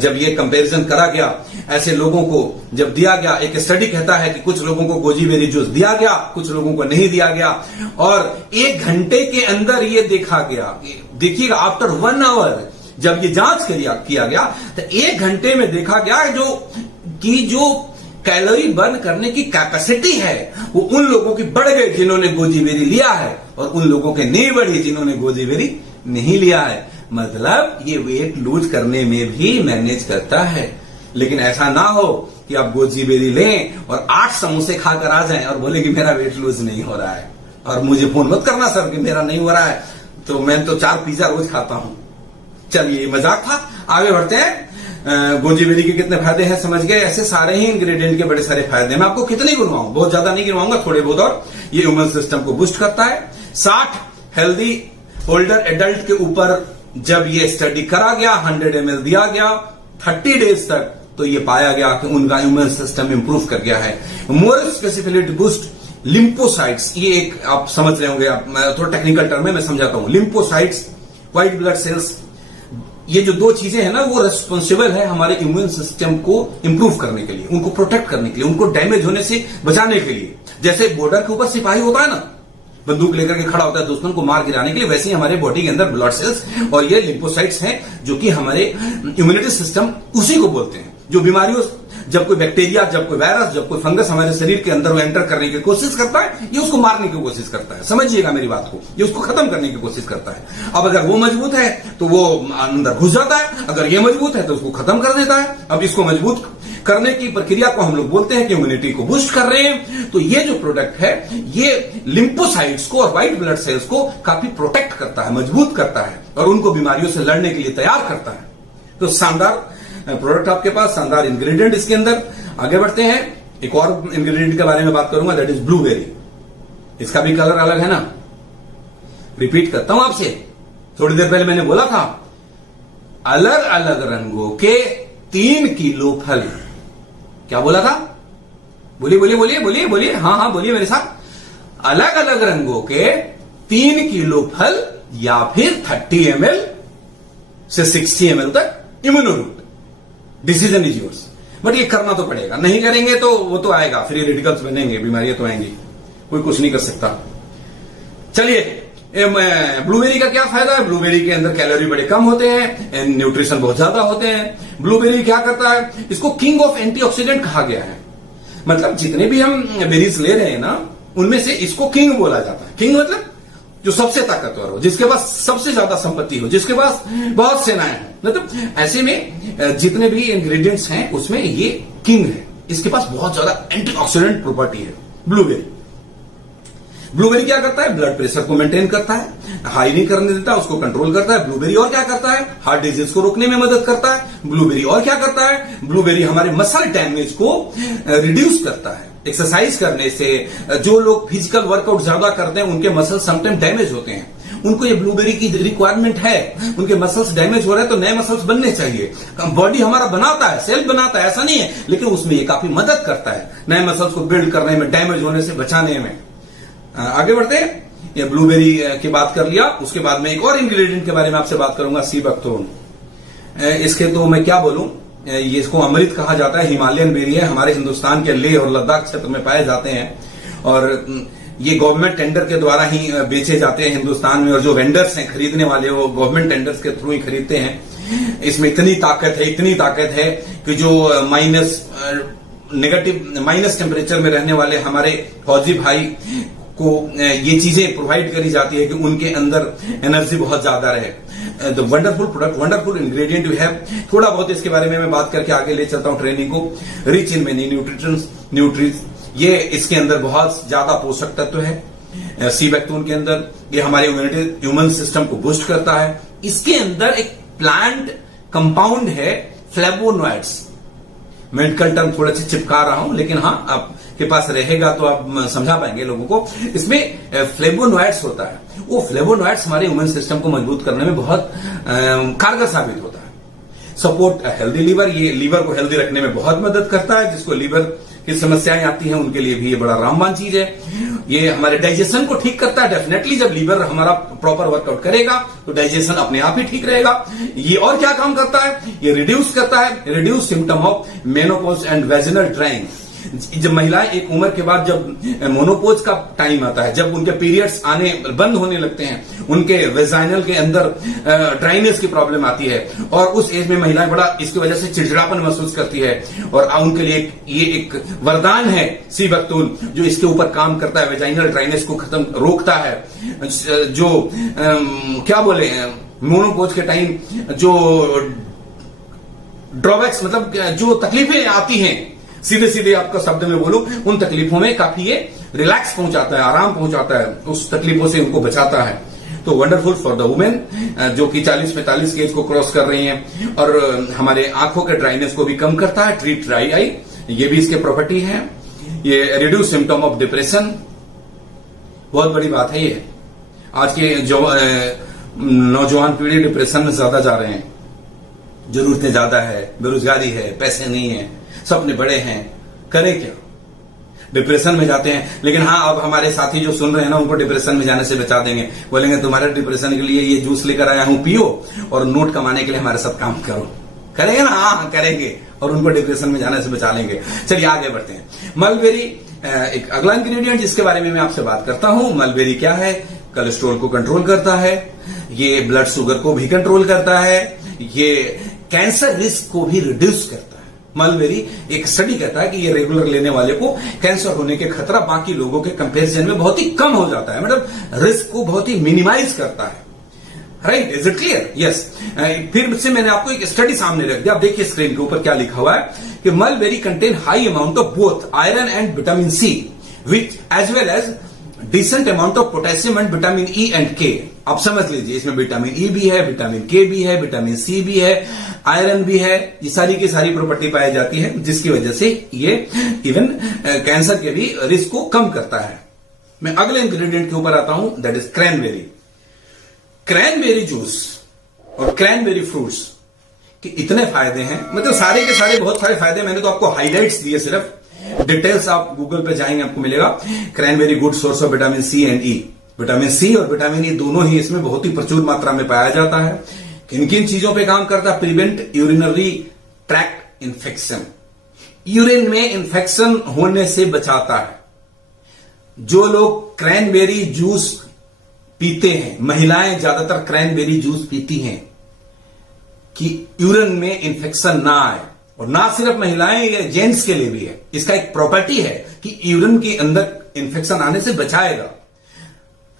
जब ये comparison करा गया, ऐसे लोगों को जब दिया गया, एक स्टडी कहता है कि कुछ लोगों को गोजी बेरी जूस दिया गया, कुछ लोगों को नहीं दिया गया, और 1 घंटे के अंदर ये देखा गया। देखिएगा, आफ्टर 1 आवर जब ये जांच किया गया तो 1 घंटे में देखा गया जो कैलोरी बर्न करने की कैपेसिटी है वो उन लोगों की बढ़ गई जिन्होंने गोजी बेरी लिया है, और उन लोगों के नहीं बढ़ी जिन्होंने गोजी बेरी नहीं लिया है। मतलब ये वेट लूज करने में भी मैनेज करता है। लेकिन ऐसा ना हो कि आप गोजी बेरी लें और 8 समोसे खाकर आ जाएं और बोले कि मेरा वेट लूज नहीं हो रहा है, और मुझे फोन मत करना सर कि मेरा नहीं हो रहा है, तो मैं तो 4 पिज्जा रोज खाता हूं। चलिए, मजाक था, आगे बढ़ते हैं। गोजी बेरी के कितने फायदे हैं समझ गए। ऐसे सारे ही इंग्रेडिएंट के बड़े सारे फायदे, मैं आपको कितने गिनवाऊं, बहुत ज्यादा नहीं गिनवाऊंगा, थोड़े बहुत। और ये ह्यूमन सिस्टम को बूस्ट करता है। 60 हेल्दी ओल्डर एडल्ट के ऊपर जब ये स्टडी करा गया, 100 ml दिया गया 30 डेज तक, तो ये पाया गया कि उनका इम्यून सिस्टम इंप्रूव कर गया है। मोर स्पेसिफिकली बूस्ट लिम्फोसाइट्स, ये एक आप समझ रहे होंगे, थोड़ा टेक्निकल टर्म में मैं समझाता हूं। लिम्फोसाइट्स, व्हाइट ब्लड सेल्स, ये जो 2 चीजें हैं ना, वो रेस्पॉन्सिबल है हमारे इम्यून सिस्टम को इंप्रूव करने के लिए, उनको प्रोटेक्ट करने के लिए, उनको डैमेज होने से बचाने के लिए। जैसे बॉर्डर के ऊपर सिपाही होता है ना, बंदूक लेकर के खड़ा होता है दुश्मन को मार गिराने के लिए, वैसे ही हमारे बॉडी के अंदर ब्लड सेल्स और ये लिम्फोसाइट्स हैं जो कि हमारे इम्यूनिटी सिस्टम उसी को बोलते हैं। जो बीमारियों, जब कोई बैक्टीरिया, जब कोई वायरस, जब कोई फंगस हमारे शरीर के अंदर वो एंटर करने की कोशिश करता है, ये उसको मारने की कोशिश करता है। समझिएगा मेरी बात को, ये उसको खत्म करने की कोशिश करता है। अब अगर वो मजबूत है तो वो अंदर घुस जाता है, अगर ये मजबूत है तो उसको खत्म कर देता है। अब इसको मजबूत करने की प्रक्रिया को हम लोग बोलते हैं कि इम्यूनिटी को बूस्ट कर रहे हैं। तो ये जो प्रोडक्ट है ये लिम्फोसाइट्स को और व्हाइट ब्लड सेल्स को काफी प्रोटेक्ट करता है, मजबूत करता है और उनको बीमारियों से लड़ने के लिए तैयार करता है। तो शानदार प्रोडक्ट आपके पास, शानदार इंग्रेडिएंट इसके अंदर। आगे बढ़ते हैं, एक और इंग्रेडिएंट के बारे में बात करूंगा, दैट इज ब्लूबेरी। इसका भी कलर अलग है ना, रिपीट करता हूं आपसे, थोड़ी देर पहले मैंने बोला था अलग अलग रंगों के 3 किलो फल। क्या बोला था? बोलिए बोलिए बोलिए बोलिए बोलिए, हाँ बोलिए मेरे साथ। अलग अलग रंगों के 3 किलो फल या फिर 30 ml से 60 ml तक इम्यूनोरूट। डिसीजन इज योर्स, बट ये करना तो पड़ेगा, नहीं करेंगे तो वो तो आएगा, फ्री रेडिकल्स बनेंगे, बीमारियां तो आएंगी, कोई कुछ नहीं कर सकता। चलिए, ब्लूबेरी का क्या फायदा है? ब्लूबेरी के अंदर कैलोरी बड़े कम होते हैं, न्यूट्रिशन बहुत ज्यादा होते हैं। ब्लूबेरी क्या करता है? इसको किंग ऑफ एंटीऑक्सीडेंट कहा गया है। मतलब जितने भी हम बेरीज ले रहे हैं ना, उनमें से इसको किंग बोला जाता है। किंग मतलब जो सबसे ताकतवर हो, जिसके पास सबसे ज्यादा संपत्ति हो, जिसके पास बहुत सेनाएं हो। मतलब ऐसे में जितने भी इंग्रेडिएंट्स हैं उसमें ये किंग है। इसके पास बहुत ज्यादा एंटीऑक्सीडेंट प्रॉपर्टी है ब्लूबेरी। ब्लूबेरी क्या करता है? ब्लड प्रेशर को मेंटेन करता है, हाई नहीं करने देता, उसको कंट्रोल करता है। ब्लूबेरी और क्या करता है? हार्ट डिजीज को रोकने में मदद करता है। ब्लूबेरी और क्या करता है? ब्लूबेरी हमारे मसल डैमेज को रिड्यूस करता है। एक्सरसाइज करने से जो लोग फिजिकल वर्कआउट ज्यादा करते हैं उनके मसल समटाइम डैमेज होते हैं, उनको ये ब्लूबेरी की रिक्वायरमेंट है। उनके मसल्स डैमेज हो रहे हैं तो नए मसल्स बनने चाहिए। बॉडी हमारा बनाता है, सेल्फ बनाता है, ऐसा नहीं है, लेकिन उसमें ये काफी मदद करता है नए मसल्स को बिल्ड करने में, डैमेज होने से बचाने में। आगे बढ़ते हैं, ये ब्लूबेरी की बात कर लिया, उसके बाद में एक और इंग्रेडिएंट के बारे में आपसे बात करूंगा, सी बकथोर्न। इसके तो मैं क्या बोलूं, ये इसको अमृत कहा जाता है, हिमालयन बेरी है, हमारे हिंदुस्तान के लेह और लद्दाख क्षेत्र में पाए जाते हैं और ये गवर्नमेंट टेंडर के द्वारा ही बेचे जाते हैं हिंदुस्तान में, और जो वेंडर्स हैं, खरीदने वाले, वो गवर्नमेंट टेंडर्स के थ्रू ही खरीदते हैं। इसमें इतनी ताकत है कि जो माइनस टेम्परेचर में रहने वाले हमारे फौजी भाई को ये चीजें प्रोवाइड करी जाती है कि उनके अंदर एनर्जी बहुत ज्यादा रहे। The wonderful product, wonderful ingredient we have. थोड़ा बहुत इसके बारे में मैं बात करके आगे ले चलता हूं ट्रेनिंग को। रिच इन मेनी न्यूट्रिएंट्स, ये इसके अंदर बहुत ज्यादा पोषक तत्व है सी बैक्टोन के अंदर। ये हमारे ह्यूमन सिस्टम को बूस्ट करता है। इसके अंदर एक प्लांट कंपाउंड है फ्लेवोनॉइड्स। मेडिकल टर्म थोड़ा सा चिपका रहा हूं, लेकिन हाँ आपके पास रहेगा तो आप समझा पाएंगे लोगों को। इसमें फ्लेवोनॉइड्स होता है, वो फ्लेवोनॉइड्स हमारे ह्यूमन सिस्टम को मजबूत करने में बहुत कारगर साबित होता है। सपोर्ट हेल्दी लीवर, ये लीवर को हेल्दी रखने में बहुत मदद करता है। जिसको लीवर की समस्याएं आती हैं उनके लिए भी ये बड़ा रामबान चीज है। ये हमारे डाइजेशन को ठीक करता है। डेफिनेटली जब लीवर हमारा प्रॉपर वर्कआउट करेगा तो डाइजेशन अपने आप ही ठीक रहेगा। ये और क्या काम करता है? ये रिड्यूस करता है, reduce symptom of menopause and vaginal drawing. जब महिलाएं एक उम्र के बाद, जब मोनोपोज का टाइम आता है, जब उनके पीरियड्स आने बंद होने लगते हैं, उनके वेजाइनल के अंदर ड्राइनेस की प्रॉब्लम आती है और उस एज में महिलाएं बड़ा इसकी वजह से चिड़चिड़ापन महसूस करती है और उनके लिए ये एक वरदान है सी बकथोर्न, जो इसके ऊपर काम करता है, वेजाइनल ड्राइनेस को खत्म रोकता है। जो क्या बोले, मोनोपोज के टाइम जो ड्रॉबैक्स, मतलब जो तकलीफें आती हैं, सीधे सीधे आपका शब्द में बोलूं, उन तकलीफों में काफी ये रिलैक्स पहुंचाता है, आराम पहुंचाता है, उस तकलीफों से उनको बचाता है। तो वंडरफुल फॉर द वुमेन जो कि 40-45 की एज को क्रॉस कर रही हैं, और हमारे आंखों के ड्राइनेस को भी कम करता है, ट्रीट ड्राई आई, ये भी इसके प्रॉपर्टी है। ये रिड्यूस सिम्टम ऑफ डिप्रेशन, बहुत बड़ी बात है ये। आज के जो नौजवान पीढ़ी डिप्रेशन में ज्यादा जा रहे हैं, जरूरतें ज्यादा है, बेरोजगारी है, पैसे नहीं है, सपने बड़े हैं, करें क्या? डिप्रेशन में जाते हैं। लेकिन हाँ, अब हमारे साथी जो सुन रहे हैं ना, उनको डिप्रेशन में जाने से बचा देंगे। बोलेंगे तुम्हारे डिप्रेशन के लिए ये जूस लेकर आया हूं, पियो और नोट कमाने के लिए हमारे साथ काम करो। करेंगे ना? हाँ करेंगे, और उनको डिप्रेशन में जाने से बचा लेंगे। चलिए आगे बढ़ते हैं। मलबेरी एक अगला इंग्रेडिएंट जिसके बारे में मैं आपसे बात करता हूं। मलबेरी क्या है? कोलेस्ट्रॉल को कंट्रोल करता है, ये ब्लड शुगर को भी कंट्रोल करता है, ये कैंसर रिस्क को भी रिड्यूस करता है। मलबेरी, एक स्टडी कहता है कि ये रेगुलर लेने वाले को कैंसर होने के खतरा बाकी लोगों के कंपैरिजन में बहुत ही कम हो जाता है, मतलब रिस्क को बहुत ही मिनिमाइज करता है। Right, is it clear? Yes. फिर से मैंने आपको एक स्टडी सामने रख दिया। आप देखिए स्क्रीन के ऊपर क्या लिखा हुआ है कि mulberry contain high amount of both iron and vitamin C which as well as decent amount of potassium and vitamin E and K. आप समझ लीजिए, इसमें विटामिन ई भी है, विटामिन के भी है, विटामिन सी भी है, आयरन भी है, ये सारी की सारी प्रॉपर्टी पाई जाती है, जिसकी वजह से ये इवन कैंसर के भी रिस्क को कम करता है। मैं अगले इंग्रेडिएंट के ऊपर आता हूं, that is cranberry. Cranberry juice और क्रैनबेरी फ्रूट्स के इतने फायदे हैं, मतलब सारे के सारे बहुत सारे फायदे, मैंने तो आपको हाइलाइट्स दिए, सिर्फ डिटेल्स आप गूगल पे जाएंगे आपको मिलेगा। Cranberry good source of vitamin C and E. Vitamin C और विटामिन ई दोनों ही इसमें बहुत ही प्रचुर मात्रा में पाया जाता है। किन किन चीजों पे काम करता है? Prevent urinary tract infection, urine में इन्फेक्शन होने से बचाता है। जो लोग क्रैनबेरी जूस पीते हैं, महिलाएं ज्यादातर क्रैनबेरी जूस पीती हैं कि यूरिन में इन्फेक्शन ना आए, और ना सिर्फ महिलाएं, ये जेंट्स के लिए भी है। इसका एक प्रॉपर्टी है कि यूरिन के अंदर इन्फेक्शन आने से बचाएगा।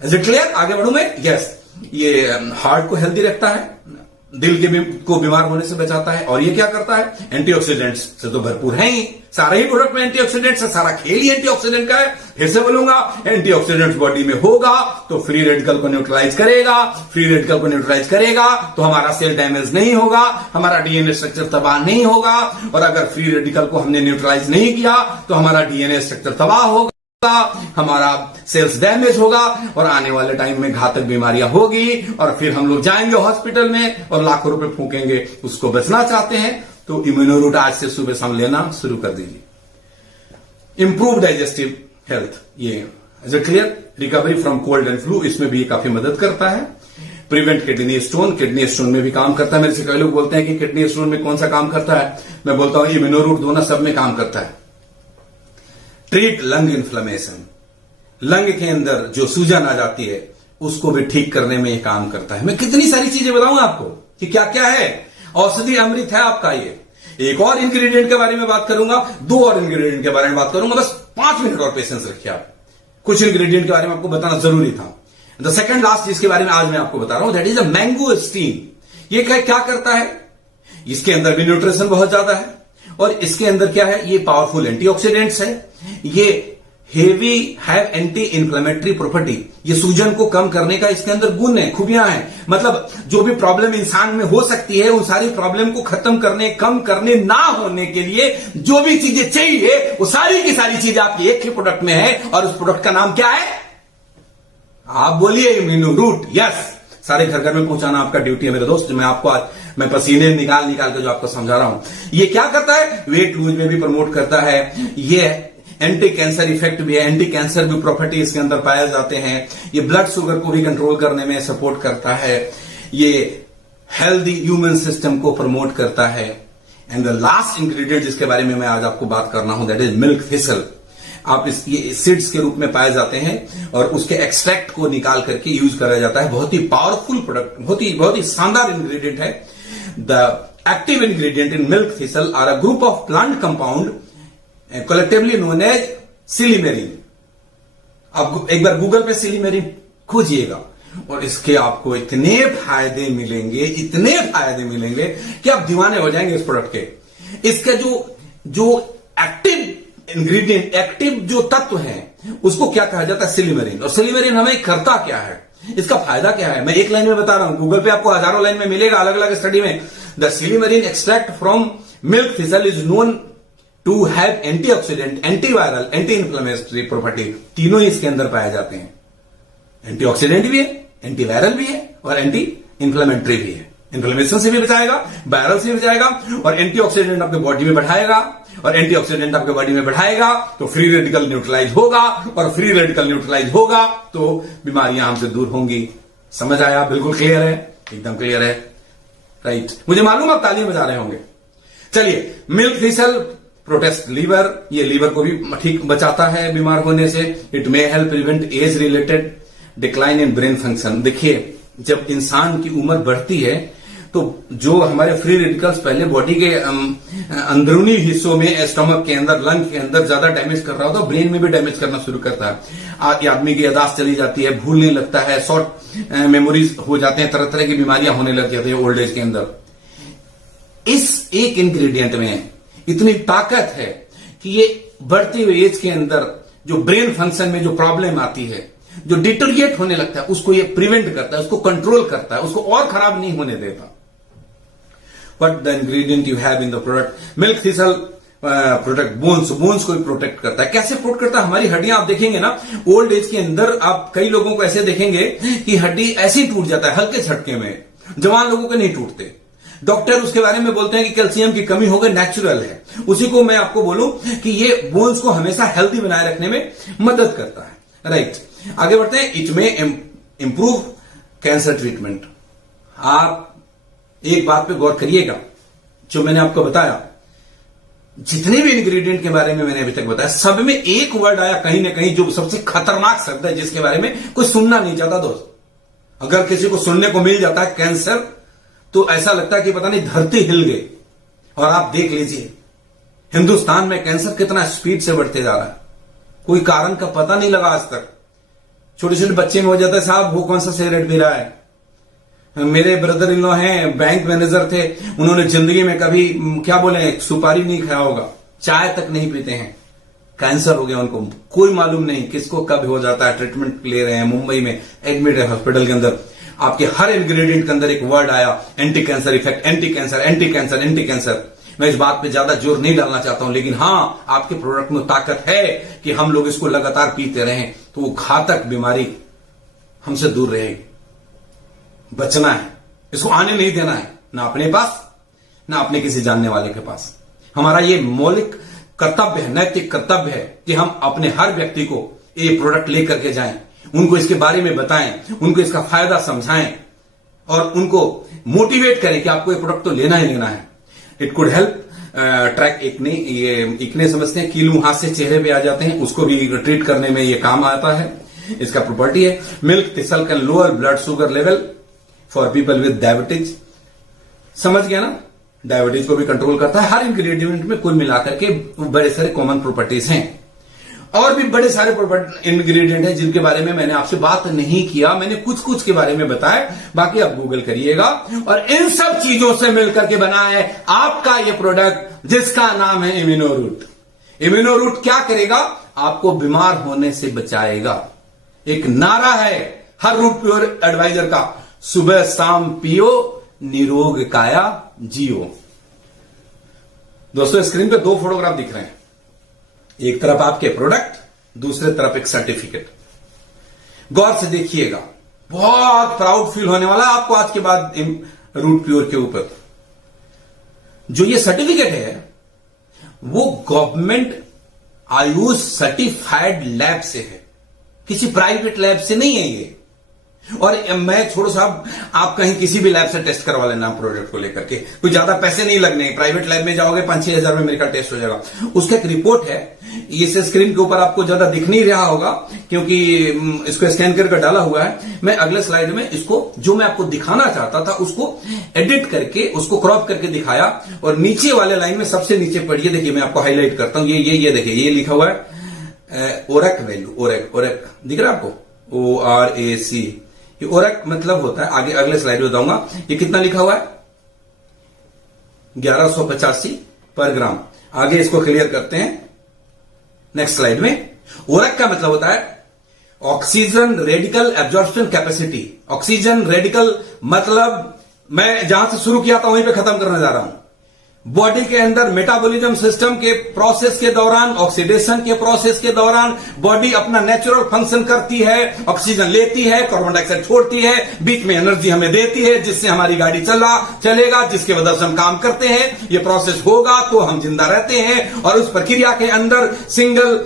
Is it clear? आगे बढ़ू मैं? यस। ये हार्ट को हेल्दी रखता है, दिल के को बीमार होने से बचाता है, और ये क्या करता है? एंटीऑक्सीडेंट्स से तो भरपूर है ही, सारे ही प्रोडक्ट में एंटीऑक्सीडेंट्स है, सारा खेल ही एंटीऑक्सीडेंट का है। फिर से बोलूंगा, एंटीऑक्सीडेंट्स बॉडी में होगा तो फ्री रेडिकल को न्यूट्रलाइज करेगा, फ्री रेडिकल को न्यूट्रलाइज करेगा तो हमारा सेल डैमेज नहीं होगा, हमारा डीएनए स्ट्रक्चर तबाह नहीं होगा, और अगर फ्री रेडिकल को हमने न्यूट्रलाइज नहीं किया तो हमारा डीएनए स्ट्रक्चर तबाह होगा, हमारा सेल्स डैमेज होगा, और आने वाले टाइम में घातक बीमारियां होगी, और फिर हम लोग जाएंगे हॉस्पिटल में और लाखों रुपए फूकेंगे। उसको बचना चाहते हैं तो इम्यूनोरूट आज से सुबह शाम लेना शुरू कर दीजिए। इंप्रूव डाइजेस्टिव हेल्थ, ये is it clear? Recovery from cold and flu, इसमें भी काफी मदद करता है। Prevent kidney stone, kidney stone में भी काम करता है। मेरे से कई लोग बोलते हैं कि किडनी स्टोन में कौन सा काम करता है, मैं बोलता हूं इम्यूनोरूट दोनों सब में काम करता है। ट्रीट लंग इन्फ्लेमेशन, लंग के अंदर जो सूजन आ जाती है उसको भी ठीक करने में ये काम करता है। मैं कितनी सारी चीजें बताऊं आपको कि क्या क्या है, औषधि अमृत है आपका ये। एक और इंग्रेडिएंट के बारे में बात करूंगा, दो और इंग्रेडिएंट के बारे में बात करूंगा, बस 5 मिनट और पेशेंस रखिए आप। कुछ इंग्रेडिएंट के बारे में आपको बताना जरूरी था। द सेकंड लास्ट जिसके बारे में आज मैं आपको बता रहा हूं, that is a mango steam. ये क्या करता है? इसके अंदर भी न्यूट्रिशन बहुत ज्यादा है, और इसके अंदर क्या है? ये पावरफुल एंटीऑक्सीडेंट्स है, ये heavy have anti inflammatory property, ये सूजन को कम करने का इसके अंदर गुण है, खूबियां हैं। मतलब जो भी प्रॉब्लम इंसान में हो सकती है उन सारी प्रॉब्लम को खत्म करने, कम करने, ना होने के लिए जो भी चीजें चाहिए वो सारी की सारी चीजें आपकी एक ही प्रोडक्ट में है, और उस प्रोडक्ट का नाम क्या है? आप बोलिए इम्यूनोरूट। यस, सारे घर घर में पहुंचाना आपका ड्यूटी है मेरे दोस्त। मैं आपको आज मैं पसीने निकाल निकाल के जो आपको समझा रहा हूं, ये क्या करता है? वेट लूज में भी प्रमोट करता है, ये एंटी कैंसर इफेक्ट भी है, एंटी कैंसर भी प्रॉपर्टी इसके अंदर पाए जाते हैं, ये ब्लड शुगर को भी कंट्रोल करने में सपोर्ट करता है, ये हेल्दी ह्यूमन सिस्टम को प्रमोट करता है। एंड द लास्ट इंग्रेडिएंट जिसके बारे में मैं आज आपको बात करना हूं, दैट इज मिल्क थिसल। आप ये सीड्स के रूप में पाए जाते हैं, और उसके एक्सट्रैक्ट को निकाल करके यूज करा जाता है। बहुत ही पावरफुल प्रोडक्ट, बहुत ही शानदार इंग्रेडिएंट है। The active ingredient in milk thistle are a group of plant compound collectively known as silymarin. आप एक बार गूगल पे सिलीमेरिन खोजिएगा, और इसके आपको इतने फायदे मिलेंगे, इतने फायदे मिलेंगे कि आप दीवाने हो जाएंगे इस प्रोडक्ट के। इसका जो एक्टिव इंग्रेडिएंट, एक्टिव जो तत्व है, उसको क्या कहा जाता है? सिलीमेरिन। और सिलीमेरिन हमें करता क्या है, इसका फायदा क्या है, मैं एक लाइन में बता रहा हूं। गूगल पे आपको हजारों लाइन में मिलेगा अलग अलग स्टडी में। The silymarin extract from milk thistle is known to have antioxidant, antiviral, anti inflammatory property, तीनों ही इसके अंदर पाए जाते हैं। एंटीऑक्सीडेंट भी है, एंटीवायरल भी है, और एंटी इंफ्लेमेटरी भी है। इन्फ्लेमेशन से भी बचाएगा, वायरल से भी बचाएगा, और एंटीऑक्सीडेंट आपके बॉडी में बढ़ाएगा, और एंटीऑक्सीडेंट आपके बॉडी में बढ़ाएगा तो फ्री रेडिकल न्यूट्रलाइज होगा, और फ्री रेडिकल न्यूट्रलाइज होगा तो बीमारियां हमसे दूर होंगी। समझ आया? बिल्कुल क्लियर है, एकदम क्लियर है, राइट। मुझे मालूम आप तालियां बजा रहे होंगे। चलिए, मिल्क थिसल प्रोटेक्ट लीवर, ये लीवर को भी ठीक बचाता है बीमार होने से। It may help prevent age related decline in brain function. देखिए, जब इंसान की उम्र बढ़ती है तो जो हमारे फ्री रेडिकल्स पहले बॉडी के अंदरूनी हिस्सों में, स्टमक के अंदर, लंग के अंदर ज्यादा डैमेज कर रहा होता है, ब्रेन में भी डैमेज करना शुरू करता है। आदमी की याददाश्त चली जाती है, भूलने लगता है, शॉर्ट मेमोरीज हो जाते हैं, तरह तरह की बीमारियां होने लग जाती है ओल्ड एज के अंदर। इस एक इंग्रेडिएंट में इतनी ताकत है कि ये बढ़ती हुई एज के अंदर जो ब्रेन फंक्शन में जो प्रॉब्लम आती है, जो डिटोरिएट होने लगता है, उसको ये प्रिवेंट करता है, उसको कंट्रोल करता है, उसको और खराब नहीं होने देता. But the ingredient you have in the product, milk thistle protect bones को भी प्रोटेक्ट करता है. कैसे प्रोटेक्ट करता है? हमारी हड्डियां आप देखेंगे ना, ओल्ड एज के अंदर आप कई लोगों को ऐसे देखेंगे कि हड्डी ऐसे ही टूट जाता है हल्के झटके में. जवान लोगों के नहीं टूटते. डॉक्टर उसके बारे में बोलते हैं कि कैल्शियम की कमी हो गई, नेचुरल है. उसी को मैं आपको बोलूं कि ये बोन्स को हमेशा हेल्दी बनाए रखने में मदद करता है. राइट, आगे बढ़ते हैं. इट में इंप्रूव कैंसर ट्रीटमेंट. आप एक बात पे गौर करिएगा, जो मैंने आपको बताया, जितने भी इंग्रेडिएंट के बारे में मैंने अभी तक बताया, सब में एक वर्ड आया कहीं ना कहीं जो सबसे खतरनाक शब्द है, जिसके बारे में कोई सुनना नहीं चाहता. दोस्त, अगर किसी को सुनने को मिल जाता है कैंसर, तो ऐसा लगता है कि पता नहीं धरती हिल गई. और आप देख लीजिए हिंदुस्तान में कैंसर कितना स्पीड से बढ़ते जा रहा है. कोई कारण का पता नहीं लगा आज तक. छोटे छोटे बच्चे में हो जाता है, साहब वो कौन सा सिगरेट पी रहा है. मेरे ब्रदर इन लॉ हैं, बैंक मैनेजर थे, उन्होंने जिंदगी में कभी क्या बोले सुपारी नहीं खाया होगा, चाय तक नहीं पीते हैं, कैंसर हो गया उनको. कोई मालूम नहीं किसको कब हो जाता है. ट्रीटमेंट ले रहे हैं, मुंबई में एडमिट है हॉस्पिटल के अंदर. आपके हर इंग्रेडिएंट के अंदर एक वर्ड आया, anti cancer effect, anti cancer, anti cancer, anti cancer. मैं इस बात पे ज्यादा जोर नहीं डालना चाहता हूं, लेकिन हां, आपके प्रोडक्ट में ताकत है कि हम लोग इसको लगातार पीते रहें तो वो घातक बीमारी हमसे दूर रहेगी. बचना है, इसको आने नहीं देना है, ना अपने पास ना अपने किसी जानने वाले के पास. हमारा ये मौलिक कर्तव्य है, नैतिक कर्तव्य है कि हम अपने हर व्यक्ति को ये प्रोडक्ट लेकर के जाएं, उनको इसके बारे में बताएं, उनको इसका फायदा समझाएं और उनको मोटिवेट करें कि आपको ये प्रोडक्ट तो लेना ही लेना है. It could help track acne. ये एक्ने समझते हैं कील मुंह हाथ से चेहरे पे आ जाते हैं, उसको भी ट्रीट करने में ये काम आता है. इसका प्रॉपर्टी है milk thistle can lower blood sugar level for people with diabetes. समझ गया ना, डायबिटीज को भी कंट्रोल करता है. हर इंग्रेडिएंट में कुल मिलाकर के बड़े सारे कॉमन प्रॉपर्टीज हैं. और भी बड़े सारे इंग्रेडिएंट हैं जिनके बारे में मैंने आपसे बात नहीं किया. मैंने कुछ कुछ के बारे में बताया, बाकी आप गूगल करिएगा. और इन सब चीजों से मिलकर के बना है आपका ये प्रोडक्ट, जिसका नाम है इम्यूनोरूट. इम्यूनोरूट क्या करेगा? आपको बीमार होने से बचाएगा. एक नारा है हर रूट प्योर एडवाइजर का, सुबह शाम पियो, निरोग काया जियो. दोस्तों, स्क्रीन पे दो फोटोग्राफ दिख रहे हैं. एक तरफ आपके प्रोडक्ट, दूसरे तरफ एक सर्टिफिकेट. गौर से देखिएगा, बहुत प्राउड फील होने वाला है आपको आज के बाद रूट प्योर के ऊपर. जो ये सर्टिफिकेट है वो गवर्नमेंट आयुष सर्टिफाइड लैब से है, किसी प्राइवेट लैब से नहीं है ये. और मैं छोड़ो साहब, आप कहीं किसी भी लैब से टेस्ट करवा लेना प्रोडक्ट को लेकर के, कोई ज्यादा पैसे नहीं लगने. प्राइवेट लैब में जाओगे 5-6 हजार में मेडिकल टेस्ट हो जाएगा. उसका एक रिपोर्ट है, ये स्क्रीन के ऊपर आपको ज्यादा दिख नहीं रहा होगा क्योंकि इसको स्कैन करके डाला हुआ है. मैं अगले स्लाइड में इसको जो मैं आपको दिखाना चाहता था उसको एडिट करके उसको क्रॉप करके दिखाया. और नीचे वाले लाइन में सबसे नीचे पढ़िए, देखिए मैं आपको हाईलाइट करता हूं. ये देखिए, ये लिखा हुआ है ओरेक वैल्यू. ओरेक दिख रहा है आपको, ORAC. ओरेक मतलब होता है, आगे अगले स्लाइड में बताऊंगा. ये कितना लिखा हुआ है? 1185 पर ग्राम. आगे इसको क्लियर करते हैं नेक्स्ट स्लाइड में. ओरेक का मतलब होता है oxygen radical absorption capacity. Oxygen radical मतलब मैं जहां से शुरू किया था वहीं पे खत्म करने जा रहा हूं. बॉडी के अंदर मेटाबॉलिज्म सिस्टम के प्रोसेस के दौरान, ऑक्सीडेशन के प्रोसेस के दौरान बॉडी अपना नेचुरल फंक्शन करती है. ऑक्सीजन लेती है, कार्बन डाइऑक्साइड छोड़ती है, बीच में एनर्जी हमें देती है, जिससे हमारी गाड़ी चलेगा, जिसके वजह से हम काम करते हैं. ये प्रोसेस होगा तो हम जिंदा रहते हैं. और उस प्रक्रिया के अंदर सिंगल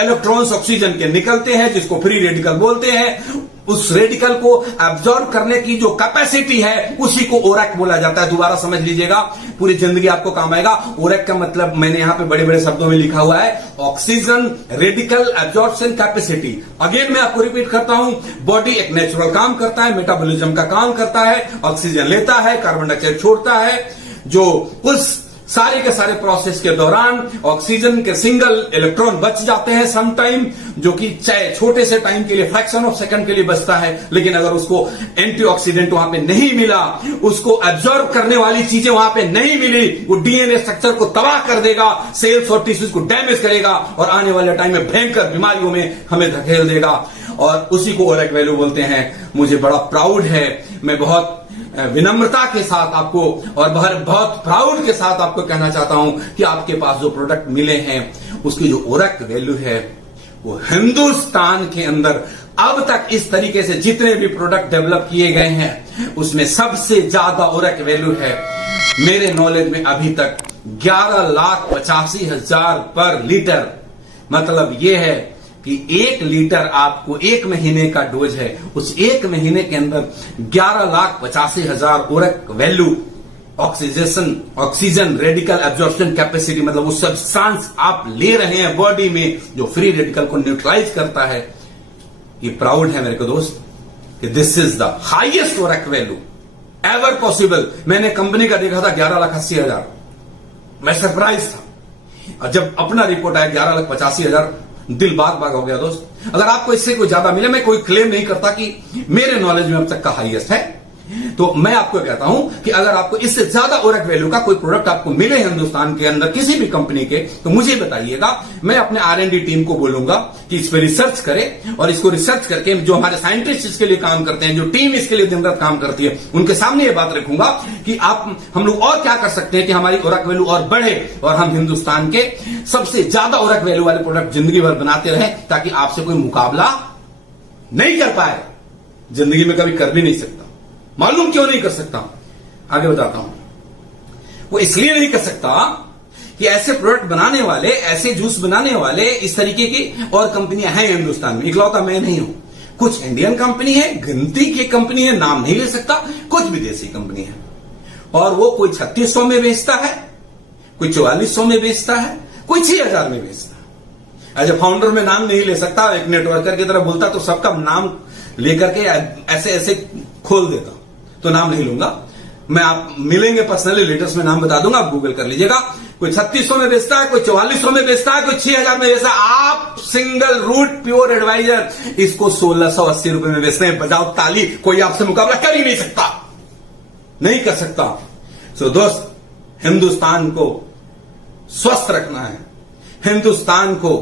इलेक्ट्रॉन्स ऑक्सीजन के निकलते हैं, जिसको फ्री रेडिकल बोलते हैं. उस रेडिकल को एब्जॉर्ब करने की जो कैपेसिटी है उसी को ओरेक बोला जाता है. दोबारा समझ लीजिएगा, पूरी जिंदगी आपको काम आएगा. ओरेक का मतलब मैंने यहां पे बड़े बड़े शब्दों में लिखा हुआ है, oxygen radical absorption capacity. Again मैं आपको रिपीट करता हूं, बॉडी एक नेचुरल काम करता है, मेटाबॉलिज्म का काम करता है, ऑक्सीजन लेता है, कार्बन डाइऑक्साइड छोड़ता है. जो उस सारे के सारे प्रोसेस के दौरान ऑक्सीजन के सिंगल इलेक्ट्रॉन बच जाते हैं सम टाइम, जो कि चाहे छोटे से टाइम के लिए, फ्रैक्शन ऑफ सेकंड के लिए बचता है। लेकिन अगर उसको एंटीऑक्सीडेंट वहां पे नहीं मिला, उसको एब्जॉर्ब करने वाली चीजें वहां पे नहीं मिली, वो डीएनए स्ट्रक्चर को तबाह कर देगा, सेल्स और टिश्यूज को डैमेज करेगा और आने वाले टाइम में भयंकर बीमारियों में हमें धकेल देगा। और उसी को ओरेक वैल्यू बोलते हैं। मुझे बड़ा प्राउड है, मैं बहुत विनम्रता के साथ आपको और बहुत प्राउड के साथ आपको कहना चाहता हूं कि आपके पास जो प्रोडक्ट मिले हैं उसकी जो ओरेक वैल्यू है वो हिंदुस्तान के अंदर अब तक इस तरीके से जितने भी प्रोडक्ट डेवलप किए गए हैं उसमें सबसे ज्यादा ओरेक वैल्यू है। मेरे नॉलेज में अभी तक 11,85,000 पर लीटर, मतलब ये है कि 1 लीटर आपको 1 महीने का डोज है, उस 1 महीने के अंदर 11,85,000 ORAC value oxygen radical absorption capacity, मतलब वो सब्सटेंस आप ले रहे हैं बॉडी में जो फ्री रेडिकल को न्यूट्रलाइज करता है। ये प्राउड है मेरे को दोस्त कि this is the highest ओरेक value ever possible. मैंने कंपनी का देखा था 11,80,000, मैं सरप्राइज था। और जब अपना रिपोर्ट आया 11,85,000, दिल बाग बाग हो गया दोस्त। अगर आपको इससे कोई ज्यादा मिले, मैं कोई क्लेम नहीं करता कि मेरे नॉलेज में अब तक का हाईएस्ट है, तो मैं आपको कहता हूं कि अगर आपको इससे ज्यादा ओरेक वैल्यू का कोई प्रोडक्ट आपको मिले हिंदुस्तान के अंदर किसी भी कंपनी के, तो मुझे बताइएगा। मैं अपने R&D टीम को बोलूंगा कि इस पर रिसर्च करे और इसको रिसर्च करके जो हमारे साइंटिस्ट इसके लिए काम करते हैं, जो टीम इसके लिए दिन रात काम करती है, उनके सामने ये बात रखूंगा कि हम लोग और क्या कर सकते हैं कि हमारी ओरेक वैल्यू और बढ़े और हम हिंदुस्तान के सबसे ज्यादा ओरेक वैल्यू वाले प्रोडक्ट जिंदगी भर बनाते रहे, ताकि आपसे कोई मुकाबला नहीं कर पाए, जिंदगी में कभी कर भी नहीं सकता। मालूम क्यों नहीं कर सकता? आगे बताता हूं। वो इसलिए नहीं कर सकता कि ऐसे प्रोडक्ट बनाने वाले, ऐसे जूस बनाने वाले, इस तरीके की और कंपनियां हैं हिंदुस्तान में। इकलौता मैं नहीं हूं, कुछ इंडियन कंपनी है, गिनती की कंपनी है, नाम नहीं ले सकता, कुछ विदेशी कंपनी है। और वो कोई 3600 में बेचता है, कोई 4400 में बेचता है, कोई 6000 में बेचता है। एज ए फाउंडर में नाम नहीं ले सकता, एक नेटवर्कर की तरह बोलता तो सबका नाम लेकर के ऐसे ऐसे खोल देता, तो नाम नहीं लूंगा मैं। आप मिलेंगे पर्सनली, लेटर्स में नाम बता दूंगा, आप गूगल कर लीजिएगा। कोई 3600 में बेचता है, कोई 4400 में बेचता है, कोई 6000 में बेचता है। आप सिंगल रूट प्योर एडवाइजर इसको 1680 रुपए में बेचते हैं। बजाओ ताली, कोई आपसे मुकाबला कर ही नहीं सकता, नहीं कर सकता। सो दोस्त, हिंदुस्तान को स्वस्थ रखना है, हिंदुस्तान को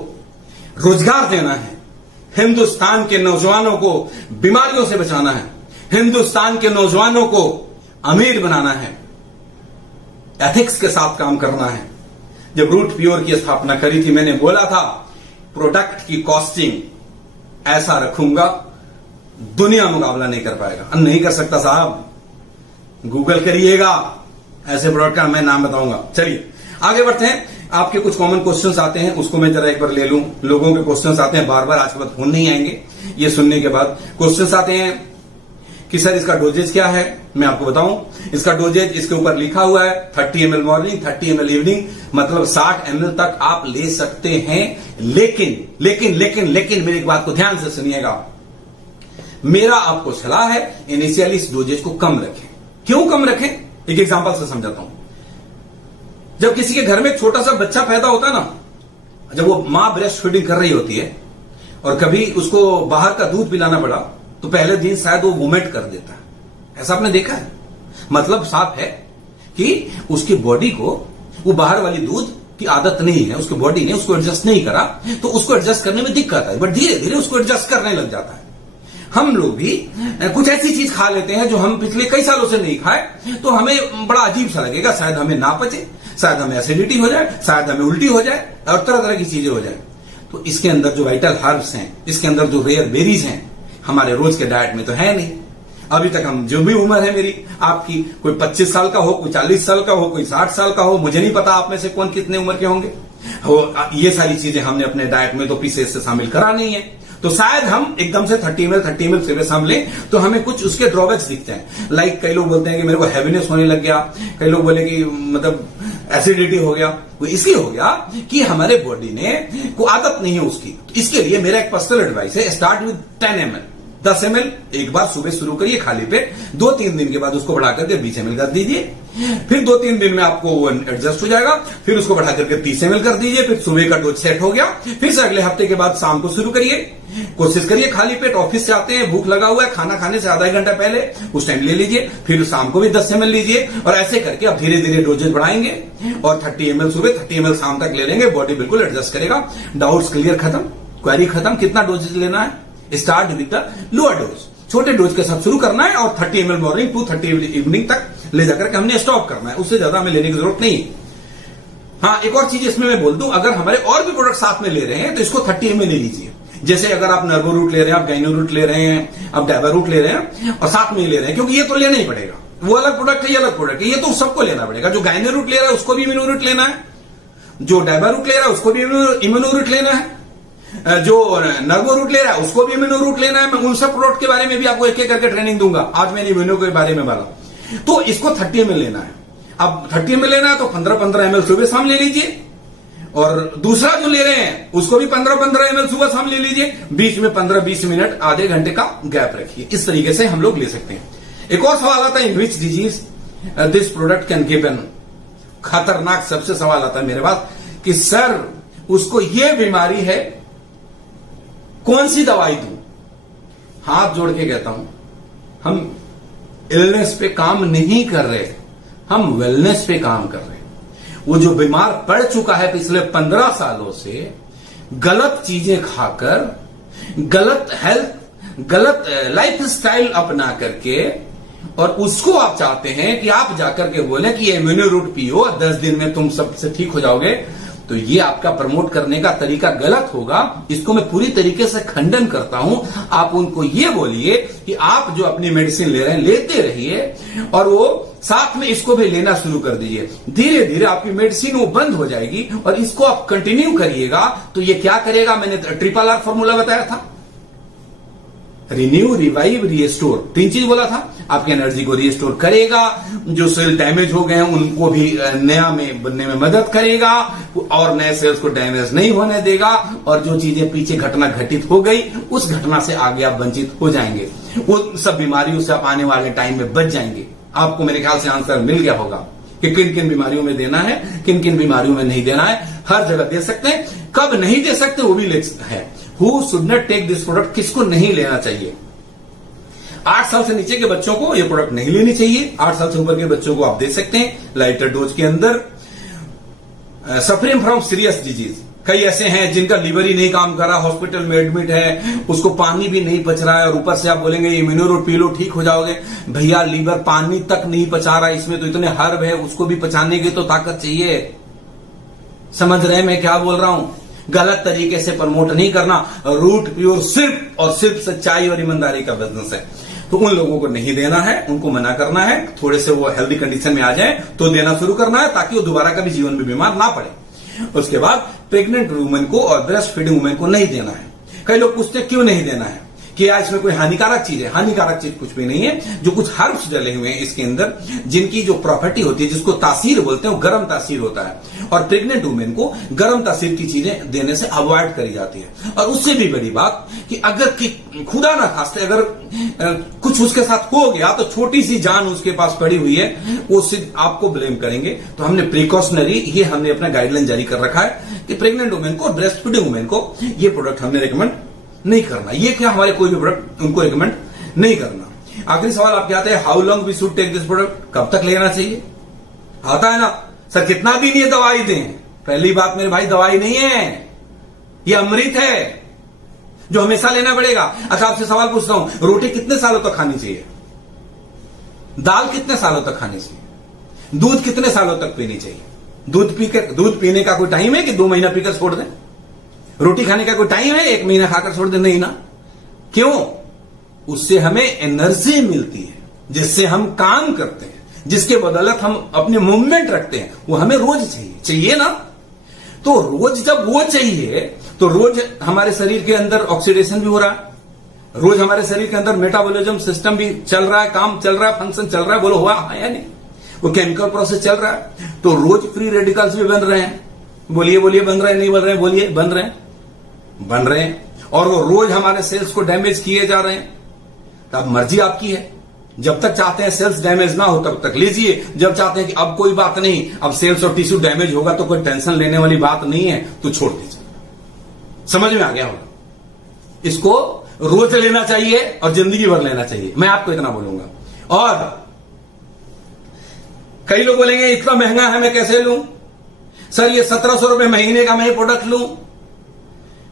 रोजगार देना है, हिंदुस्तान के नौजवानों को बीमारियों से बचाना है, हिंदुस्तान के नौजवानों को अमीर बनाना है, एथिक्स के साथ काम करना है। जब रूट प्योर की स्थापना करी थी, मैंने बोला था प्रोडक्ट की कॉस्टिंग ऐसा रखूंगा दुनिया मुकाबला नहीं कर पाएगा। नहीं कर सकता साहब, गूगल करिएगा, ऐसे प्रोडक्ट का मैं नाम बताऊंगा। चलिए आगे बढ़ते हैं। आपके कुछ कॉमन क्वेश्चंस आते हैं, उसको मैं जरा एक बार ले लूं। लोगों के क्वेश्चंस आते हैं बार बार, आज के बाद फोन नहीं आएंगे। ये सुनने के बाद क्वेश्चंस आते हैं कि सर इसका डोजेज क्या है। मैं आपको बताऊं, इसका डोजेज इसके ऊपर लिखा हुआ है 30 ml मॉर्निंग, 30 ml इवनिंग, मतलब 60 ml तक आप ले सकते हैं। लेकिन लेकिन लेकिन लेकिन मेरी एक बात को ध्यान से सुनिएगा, मेरा आपको सलाह है इनिशियली इस डोजेज को कम रखें। क्यों कम रखें? एक एग्जांपल से समझाता हूं। जब किसी के घर में एक छोटा सा बच्चा पैदा होता है ना, जब वो मां ब्रेस्ट फीडिंग कर रही होती है और कभी उसको बाहर का दूध पिलाना पड़ा, तो पहले दिन शायद वो वोमिट कर देता है। ऐसा आपने देखा है? मतलब साफ है कि उसकी बॉडी को वो बाहर वाली दूध की आदत नहीं है, उसकी बॉडी ने उसको एडजस्ट नहीं करा, तो उसको एडजस्ट करने में दिक्कत है, बट धीरे धीरे उसको एडजस्ट करने लग जाता है। हम लोग भी कुछ ऐसी चीज खा लेते हैं जो हम पिछले कई सालों से नहीं खाए, तो हमें बड़ा अजीब सा लगेगा, शायद हमें ना पचे, शायद हमें एसिडिटी हो जाए, शायद हमें उल्टी हो जाए और तरह तरह की चीजें हो जाए। तो इसके अंदर जो वाइटल हर्ब्स हैं, इसके अंदर जो रेयर बेरीज हैं, हमारे रोज के डाइट में तो है नहीं। अभी तक हम, जो भी उम्र है मेरी आपकी, कोई 25 साल का हो, कोई 40 साल का हो, कोई 60 साल का हो, मुझे नहीं पता आप में से कौन कितने उम्र के होंगे, ये सारी चीजें हमने अपने डाइट में तो पीछे से शामिल करा नहीं है। तो शायद हम एकदम से 30 ml से शामिल लें तो हमें कुछ उसके ड्रॉबैक्स दिखते हैं। लाइक कई लोग बोलते हैं कि मेरे को हैवीनेस होने लग गया, कई लोग बोले कि मतलब एसिडिटी हो गया। वो इसलिए हो गया कि हमारे बॉडी ने को आदत नहीं है उसकी। इसके लिए मेरा एक पर्सनल एडवाइस है, स्टार्ट विद 10 ml। 10 ml एक बार सुबह शुरू करिए खाली पेट, 2-3 दिन के बाद उसको बढ़ा करके 20 ml कर दीजिए, फिर 2-3 दिन में आपको वो एडजस्ट हो जाएगा, फिर उसको बढ़ा करके 30 ml कर दीजिए, फिर सुबह का डोज सेट हो गया, फिर से अगले हफ्ते के बाद शाम को शुरू करिए। कोशिश करिए खाली पेट, ऑफिस से आते हैं, भूख लगा हुआ है, खाना खाने से आधा एक घंटा पहले उस टाइम ले लीजिए, फिर शाम को भी 10 ml लीजिए, और ऐसे करके अब धीरे धीरे डोजेज बढ़ाएंगे और 30 ml सुबह 30 ml शाम तक ले लेंगे, बॉडी बिल्कुल एडजस्ट करेगा। डाउट्स क्लियर खत्म, क्वेरी खत्म। कितना डोजेज लेना है? Start with the lower dose, छोटे डोज के साथ शुरू करना है और 30 ml मॉर्निंग टू 30 इवनिंग तक ले जाकर के हमने स्टॉप करना है, उससे ज्यादा हमें लेने की जरूरत नहीं। हाँ, एक और चीज इसमें मैं बोल दूं, अगर हमारे और भी प्रोडक्ट साथ में ले रहे हैं तो इसको 30 ml ले लीजिए। जैसे अगर आप नर्वो रूट ले रहे हैं, आप गाइनो रूट ले रहे हैं, आप डायबा रूट ले रहे हैं और साथ में ले रहे हैं, क्योंकि ये तो लेना ही पड़ेगा, वो अलग प्रोडक्ट है, ये अलग प्रोडक्ट है, ये तो सबको लेना पड़ेगा। जो गाइनो रूट ले रहा है उसको भी इम्यूनो रूट लेना है, जो डायबा रूट ले रहा है उसको भी इम्यूनो रूट लेना है, जो नर्वो रूट ले रहा है उसको भी इम्यूनो रूट लेना है। मैं उन सब प्रोडक्ट के बारे में भी आपको एक एक करके ट्रेनिंग दूंगा, आज मैंने इम्यूनो के बारे में बोला। तो इसको 30 ml लेना है। अब 30 ml लेना है तो 15-15 ml सुबह शाम ले लीजिए, और दूसरा जो ले रहे हैं उसको भी 15-15 ml सुबह शाम ले लीजिए, बीच में 15-20 मिनट आधे घंटे का गैप रखिए। इस तरीके से हम लोग ले सकते हैं। एक और सवाल आता है, in which disease this product can give an. खतरनाक सबसे सवाल आता है मेरे पास कि सर उसको ये बीमारी है, कौन सी दवाई दूं? हाथ जोड़ के कहता हूं, हम इलनेस पे काम नहीं कर रहे, हम वेलनेस पे काम कर रहे हैं। वो जो बीमार पड़ चुका है पिछले 15 सालों से, गलत चीजें खाकर, गलत हेल्थ, गलत लाइफ स्टाइल अपना करके, और उसको आप चाहते हैं कि आप जाकर के बोले कि ये इम्यूनो रूट पियो, 10 दिन में तुम सबसे ठीक हो जाओगे, तो ये आपका प्रमोट करने का तरीका गलत होगा। इसको मैं पूरी तरीके से खंडन करता हूं। आप उनको ये बोलिए कि आप जो अपनी मेडिसिन ले रहे हैं लेते रहिए, और वो साथ में इसको भी लेना शुरू कर दीजिए। धीरे धीरे आपकी मेडिसिन वो बंद हो जाएगी और इसको आप कंटिन्यू करिएगा तो ये क्या करेगा, मैंने ट्रिपल आर फॉर्मूला बताया था, रिन्यू, रिवाइव, रीस्टोर, 3 चीज बोला था। आपकी एनर्जी को रीस्टोर करेगा, जो सेल डैमेज हो गए हैं उनको भी नया में बनने में मदद करेगा, और नए सेल्स को डैमेज नहीं होने देगा, और जो चीजें पीछे घटना घटित हो गई उस घटना से आगे आप वंचित हो जाएंगे, वो सब बीमारियों से आप आने वाले टाइम में बच जाएंगे। आपको मेरे ख्याल से आंसर मिल गया होगा कि किन किन बीमारियों में देना है, किन किन बीमारियों में नहीं देना है। हर जगह दे सकते हैं, कब नहीं दे सकते वो भी है। Who should not take this product, किसको नहीं लेना चाहिए? 8 साल से नीचे के बच्चों को ये प्रोडक्ट नहीं लेनी चाहिए। 8 साल से ऊपर के बच्चों को आप दे सकते हैं लाइटर डोज के अंदर। सफरिंग फ्रॉम सीरियस डिजीज, कई ऐसे हैं जिनका लीवर ही नहीं काम कर रहा, हॉस्पिटल में एडमिट है, उसको पानी भी नहीं पच रहा है, और ऊपर से आप बोलेंगे इम्यूनो रूट पी लो ठीक हो जाओगे। भैया लीवर पानी तक नहीं पचा रहा, इसमें तो इतने हर्ब है, उसको भी पचाने की तो ताकत चाहिए। समझ रहे हैं मैं क्या बोल रहा हूं? गलत तरीके से प्रमोट नहीं करना। रूट प्योर सिर्फ और सिर्फ सच्चाई और ईमानदारी का बिजनेस है, तो उन लोगों को नहीं देना है, उनको मना करना है। थोड़े से वो हेल्दी कंडीशन में आ जाए तो देना शुरू करना है, ताकि वो दोबारा कभी जीवन में बीमार ना पड़े। उसके बाद प्रेग्नेंट वुमेन को और ब्रेस्ट फीडिंग वुमेन को नहीं देना है। कई लोग पूछते क्यों नहीं देना है, कि इसमें कोई हानिकारक चीज है। हानिकारक चीज कुछ भी नहीं है। जो कुछ हर्ब्स डले हुए हैं इसके अंदर, जिनकी जो प्रॉपर्टी होती है, जिसको तासीर बोलते हैं, वो गर्म तासीर होता है, और प्रेग्नेंट वुमेन को गर्म तासीर की चीजें देने से अवॉइड करी जाती है। और उससे भी बड़ी बात कि अगर खुदा ना खास्ते अगर कुछ उसके साथ हो गया तो छोटी सी जान उसके पास पड़ी हुई है, वो सिर्फ आपको ब्लेम करेंगे। तो हमने प्रिकॉशनरी ये हमने अपना गाइडलाइन जारी कर रखा है कि प्रेग्नेंट वुमेन को और ब्रेस्ट फीडिंग वुमेन को ये प्रोडक्ट हमने रिकमेंड नहीं करना। ये क्या हमारे कोई भी प्रोडक्ट उनको रिकमेंड नहीं करना। आखिरी सवाल आपके आते हैं, how long we should take this product, कब तक लेना चाहिए? आता है ना सर, कितना दिन ये दवाई दें? पहली बात मेरे भाई, दवाई नहीं है, ये अमृत है जो हमेशा लेना पड़ेगा। अच्छा, आपसे सवाल पूछता हूं, रोटी कितने सालों तक खानी चाहिए? दाल कितने सालों तक खानी चाहिए? दूध कितने सालों तक पीनी चाहिए? दूध पीने का कोई टाइम है कि 2 महीना पीकर छोड़ दें? रोटी खाने का कोई टाइम है 1 महीना खाकर छोड़ दें? नहीं ना। क्यों? उससे हमें एनर्जी मिलती है, जिससे हम काम करते हैं, जिसके बदौलत हम अपने मूवमेंट रखते हैं, वो हमें रोज चाहिए ना। तो रोज जब वो चाहिए तो रोज हमारे शरीर के अंदर ऑक्सीडेशन भी हो रहा है, रोज हमारे शरीर के अंदर मेटाबॉलिज्म सिस्टम भी चल रहा है, काम चल रहा है, फंक्शन चल रहा है, बोलो हुआ है या नहीं? वो केमिकल प्रोसेस चल रहा है, तो रोज फ्री रेडिकल्स भी बन रहे हैं। बोलिए बोलिए, बन रहे हैं नहीं बन रहे हैं? बोलिए, बन रहे हैं, बन रहे हैं। और वो रोज हमारे सेल्स को डैमेज किए जा रहे हैं, तो अब मर्जी आपकी है। जब तक चाहते हैं सेल्स डैमेज ना हो तब तक लीजिए, जब चाहते हैं कि अब कोई बात नहीं, अब सेल्स और टिश्यू डैमेज होगा तो कोई टेंशन लेने वाली बात नहीं है, तो छोड़ दीजिए। समझ में आ गया होगा? इसको रोज लेना चाहिए और जिंदगी भर लेना चाहिए, मैं आपको इतना बोलूंगा। और कई लोग बोलेंगे इतना महंगा है मैं कैसे लूं सर, ये 1700 रुपए महीने का मैं प्रोडक्ट लूं।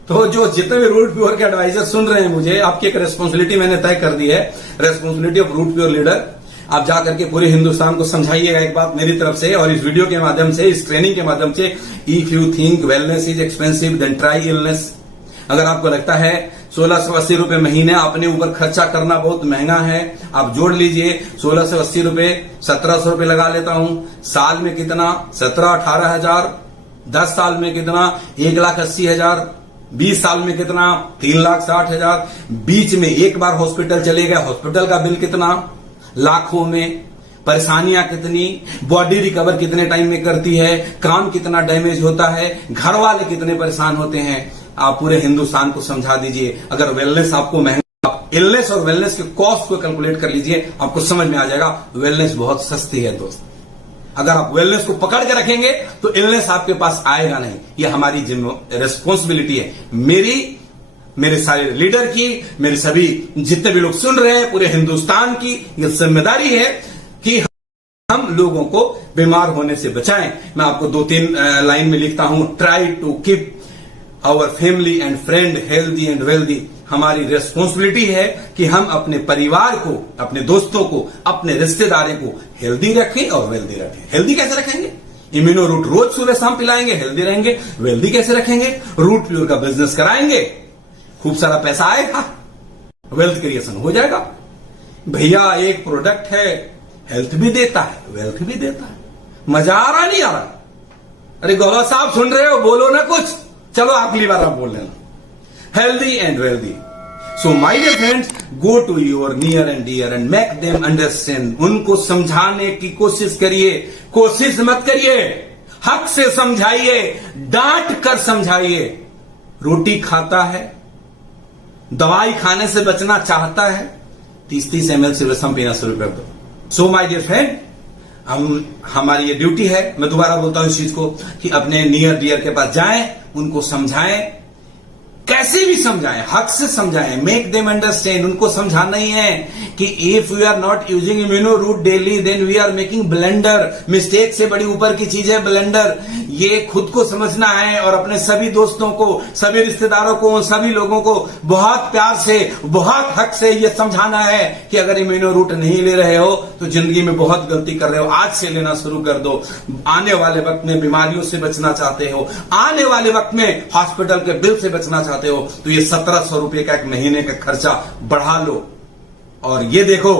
तो जो जितने भी रूट प्योर के एडवाइजर सुन रहे हैं मुझे, आपकी एक रेस्पॉन्सिबिलिटी मैंने तय कर दी है, responsibility of root pure leader. आप जाकर के पूरे हिंदुस्तान को समझाइएगा एक बात मेरी तरफ से, और इस वीडियो के माध्यम से, इस ट्रेनिंग के माध्यम से, if you think wellness is expensive than try illness. अगर आपको लगता है 1680 रुपए महीने अपने ऊपर खर्चा करना बहुत महंगा है, आप जोड़ लीजिए 1680 रुपए, 1700 रुपए लगा लेता हूं। साल में कितना? 17-18 हजार। 10 साल में कितना? 1,80,000। 20 साल में कितना? 3,60,000। बीच में एक बार हॉस्पिटल चले गए, हॉस्पिटल का बिल कितना? लाखों में। परेशानियां कितनी, बॉडी रिकवर कितने टाइम में करती है, काम कितना डैमेज होता है, घर वाले कितने परेशान होते हैं। आप पूरे हिंदुस्तान को समझा दीजिए। अगर वेलनेस आपको महंगा, आप इलनेस और वेलनेस के कॉस्ट को कैलकुलेट कर लीजिए, आपको समझ में आ जाएगा वेलनेस बहुत सस्ती है दोस्त। अगर आप वेलनेस को पकड़ के रखेंगे तो इलनेस आपके पास आएगा नहीं। ये हमारी रेस्पॉन्सिबिलिटी है, मेरे सारे लीडर की, मेरे सभी जितने भी लोग सुन रहे हैं पूरे हिंदुस्तान की ये जिम्मेदारी है कि हम लोगों को बीमार होने से बचाएं। मैं आपको 2-3 लाइन में लिखता हूं, try to keep our family and friend healthy and wealthy. हमारी रेस्पॉन्सिबिलिटी है कि हम अपने परिवार को, अपने दोस्तों को, अपने रिश्तेदारों को हेल्दी रखें और वेल्दी रखें। हेल्दी कैसे रखेंगे? इम्यूनो रूट रोज सुबह शाम पिलाएंगे, हेल्दी रहेंगे। वेल्दी कैसे रखेंगे? रूट प्योर का बिजनेस कराएंगे, खूब सारा पैसा आएगा, वेल्थ क्रिएशन हो जाएगा। भैया एक प्रोडक्ट है, हेल्थ भी देता है, वेल्थ भी देता है। मजा आ रहा नहीं आ रहा? अरे गौरव साहब सुन रहे हो, बोलो ना कुछ। चलो अगली बार आप बोल लेना, healthy and wealthy. So my dear friends, go to your near and dear and make them understand. उनको समझाने की कोशिश करिए, कोशिश मत करिए, हक से समझाइए, डांट कर समझाइए। रोटी खाता है, दवाई खाने से बचना चाहता है, 30-30 ml सिर्फ पीना शुरू कर दो। सो माय डियर फ्रेंड, हमारी ये ड्यूटी है, मैं दोबारा बोलता हूं इस चीज को, कि अपने नियर डियर के पास जाएं, उनको समझाएं, कैसे भी समझाएं, हक से समझाएं, मेक देम अंडरस्टैंड। उनको समझाना ही है कि if we are not using immuno root daily then we are making blender. Mistake से बड़ी ऊपर की चीज है ब्लेंडर। ये खुद को समझना है और अपने सभी दोस्तों को, सभी रिश्तेदारों को, सभी लोगों को बहुत प्यार से, बहुत हक से ये समझाना है कि अगर इम्यूनो रूट नहीं ले रहे हो तो जिंदगी में बहुत गलती कर रहे हो, आज से लेना शुरू कर दो। आने वाले वक्त में बीमारियों से बचना चाहते हो, आने वाले वक्त में हॉस्पिटल के बिल से बचना चाहते हो, तो ये 1700 रुपए का एक महीने का खर्चा बढ़ा लो और ये देखो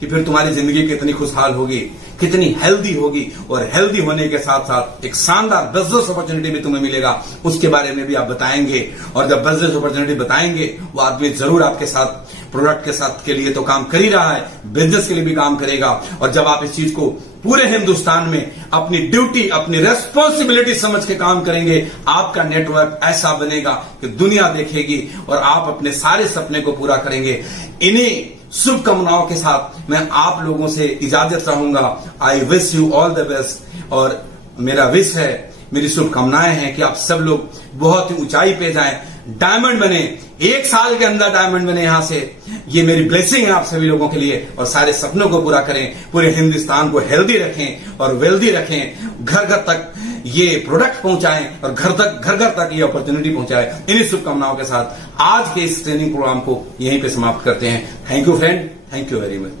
कि फिर तुम्हारी जिंदगी कितनी खुशहाल होगी, कितनी हेल्दी होगी। और हेल्दी होने के साथ साथ एक शानदार बिजनेस अपॉर्चुनिटी भी तुम्हें मिलेगा, उसके बारे में भी आप बताएंगे। और जब बिजनेस अपॉर्चुनिटी बताएंगे, वो आदमी जरूर आपके साथ, प्रोडक्ट के साथ के लिए तो काम कर ही रहा है, बिजनेस के लिए भी काम करेगा। और जब आप इस चीज को पूरे हिंदुस्तान में अपनी ड्यूटी, अपनी रेस्पॉन्सिबिलिटी समझ के काम करेंगे, आपका नेटवर्क ऐसा बनेगा कि दुनिया देखेगी और आप अपने सारे सपने को पूरा करेंगे। इन्हीं शुभकामनाओं के साथ मैं आप लोगों से इजाजत चाहूंगा। I wish you all the best. और मेरा विश है, मेरी शुभकामनाएं हैं कि आप सब लोग बहुत ही ऊंचाई पे जाएं, डायमंड बने, 1 साल के अंदर डायमंड बने। यहां से ये मेरी ब्लेसिंग है आप सभी लोगों के लिए, और सारे सपनों को पूरा करें, पूरे हिंदुस्तान को हेल्दी रखें और वेल्दी रखें, घर घर तक ये प्रोडक्ट पहुंचाएं और घर घर तक ये अपॉर्चुनिटी पहुंचाएं। इन्हीं शुभकामनाओं के साथ आज के इस ट्रेनिंग प्रोग्राम को यहीं पे समाप्त करते हैं। Thank you friend, thank you very much.